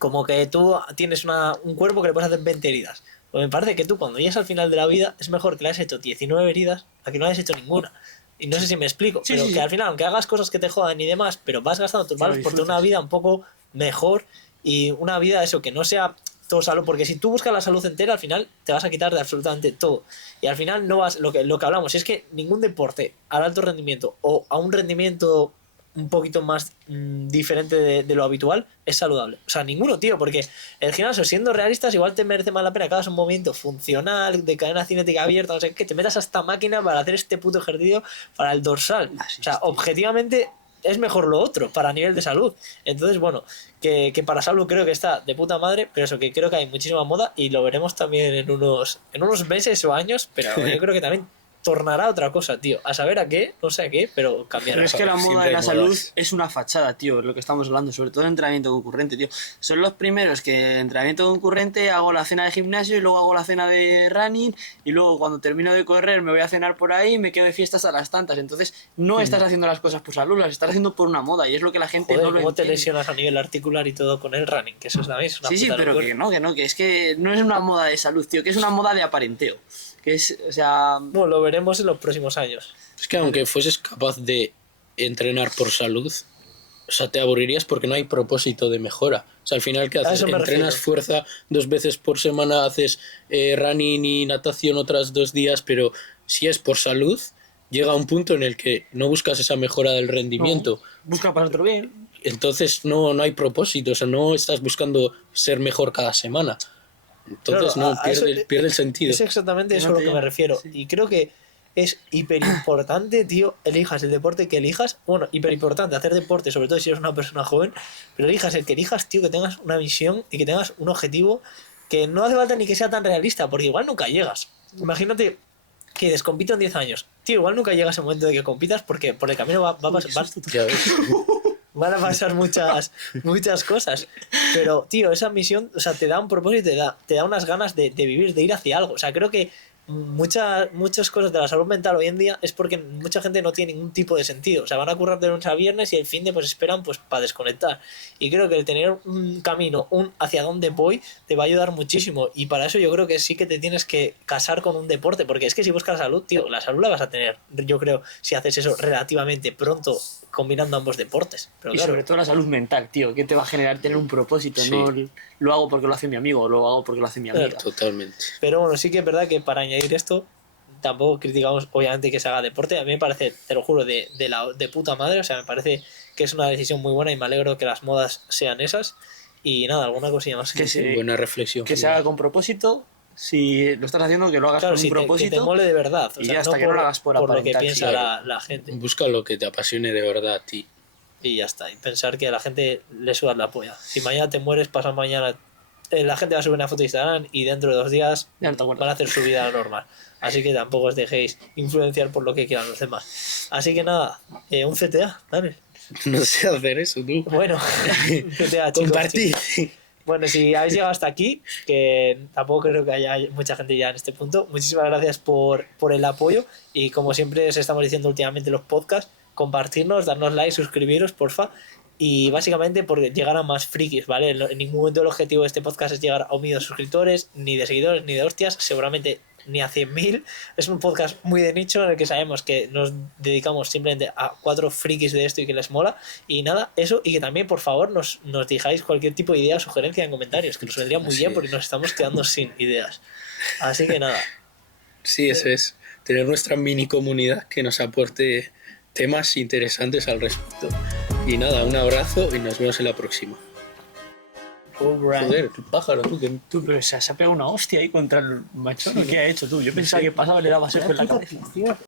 como que tú tienes un cuerpo que le puedes hacer 20 heridas. Pues me parece que tú cuando llegas al final de la vida es mejor que le hayas hecho 19 heridas a que no hayas hecho ninguna. Y no sé si me explico, Sí, pero sí, que sí. al final, aunque hagas cosas que te jodan y demás, pero vas gastando tus Sí, lo balas por tener una disfrutas. vida un poco mejor y una vida, eso, que no sea todo salud, porque si tú buscas la salud entera, al final te vas a quitar de absolutamente todo. Y al final no vas, lo que hablamos, es que ningún deporte al alto rendimiento o a un rendimiento un poquito más diferente de lo habitual es saludable. O sea, ninguno, tío, porque el gimnasio, siendo realistas, igual te merece más la pena que hagas un movimiento funcional, de cadena cinética abierta, no sé qué, te metas a esta máquina para hacer este puto ejercicio para el dorsal. Así O sea, es, tío. objetivamente es mejor lo otro para nivel de salud. Entonces, bueno, que para salud creo que está de puta madre, pero eso, que creo que hay muchísima moda y lo veremos también en unos meses o años, pero yo creo que también tornará a otra cosa, tío. A saber a qué, no sé a qué, pero cambiará. Pero es que la moda de la salud es una fachada, tío, lo que estamos hablando, sobre todo el entrenamiento concurrente, tío. Son los primeros que entrenamiento concurrente hago la cena de gimnasio y luego hago la cena de running y luego cuando termino de correr me voy a cenar por ahí y me quedo de fiesta hasta las tantas. Entonces no estás haciendo las cosas por salud, las estás haciendo por una moda y es lo que la gente Joder, no lo ¿cómo entiende. te lesionas a nivel articular y todo con el running? Que eso es una Sí, puta pero locura. que es que no es una moda de salud, tío, que es una moda de aparenteo. Que es, o sea... Bueno, lo veremos en los próximos años. Es que aunque fueses capaz de entrenar por salud, o sea, te aburrirías porque no hay propósito de mejora. O sea, al final, ¿qué A haces? eso me Entrenas refiero. fuerza 2 veces por semana, haces running y natación otras 2 días, pero si es por salud, llega un punto en el que no buscas esa mejora del rendimiento. Busca pasártelo bien. Entonces no hay propósito, o sea, no estás buscando ser mejor cada semana. Entonces Claro, no, a eso- pierde el sentido. Es exactamente Que eso no a lo te que me llama, refiero. sí. Y creo que es hiper importante, tío, elijas el deporte que elijas. Bueno, hiper importante hacer deporte, sobre todo si eres una persona joven, pero elijas el que elijas, tío, que tengas una visión y que tengas un objetivo que no hace falta ni que sea tan realista, porque igual nunca llegas. Imagínate que descompito en 10 años. Tío, igual nunca llegas al momento de que compitas porque por el camino va a pasar. Ya ves. Van a pasar muchas cosas. Pero, tío, esa misión, o sea, te da un propósito y te da unas ganas de vivir, de ir hacia algo. O sea, creo que muchas cosas de la salud mental hoy en día es porque mucha gente no tiene ningún tipo de sentido. O sea, van a currar de lunes a viernes y el fin de pues esperan pues para desconectar. Y creo que el tener un camino, un hacia dónde voy, te va a ayudar muchísimo. Y para eso yo creo que sí que te tienes que casar con un deporte. Porque es que si buscas salud, tío, la salud la vas a tener, yo creo, si haces eso relativamente pronto, combinando ambos deportes. Pero Y claro, sobre todo la salud mental, tío, que te va a generar tener un propósito, Sí. no lo hago porque lo hace mi amigo, lo hago porque lo hace mi amiga. Totalmente. pero bueno, sí que es verdad que para añadir esto, tampoco criticamos obviamente que se haga deporte. A mí me parece, te lo juro, de puta madre. O sea, me parece que es una decisión muy buena y me alegro que las modas sean esas. Y nada, alguna cosilla más. Que se- Buena reflexión. Que se haga con propósito, si lo estás haciendo, que lo hagas Claro, con si un que te propósito. mole de verdad. O y sea, ya hasta que no lo hagas por lo que aparentar, piensa claro. la gente. Busca lo que te apasione de verdad a ti. Y ya está. Y pensar que a la gente le suda la polla. Si mañana te mueres, pasado mañana, la gente va a subir una foto de Instagram y dentro de 2 días Ya no te acuerdas. van a hacer su vida normal. Así que tampoco os dejéis influenciar por lo que quieran los demás. Así que nada, un CTA, dale. No sé hacer eso, tú. Bueno, un CTA, chicos. Compartir. Bueno, si habéis llegado hasta aquí, que tampoco creo que haya mucha gente ya en este punto, muchísimas gracias por el apoyo y como siempre os estamos diciendo últimamente en los podcasts, compartirnos, darnos like, suscribiros, porfa. Y básicamente por llegar a más frikis, ¿vale? En ningún momento el objetivo de este podcast es llegar a 1 millón de suscriptores, ni de seguidores, ni de hostias, seguramente ni a 100.000. Es un podcast muy de nicho en el que sabemos que nos dedicamos simplemente a 4 frikis de esto y que les mola. Y nada, eso, y que también por favor nos dijáis cualquier tipo de idea o sugerencia en comentarios, que nos vendría muy Así bien es. porque nos estamos quedando sin ideas. Así que nada, Sí, eso es. Tener nuestra mini comunidad que nos aporte temas interesantes al respecto. Y nada, un abrazo y nos vemos en la próxima. Joder, el pájaro, tú que... Tú, pero se ha pegado una hostia ahí contra el machón. ¿Qué ha hecho tú? Yo pensaba que pasaba y le daba seco en la cabeza.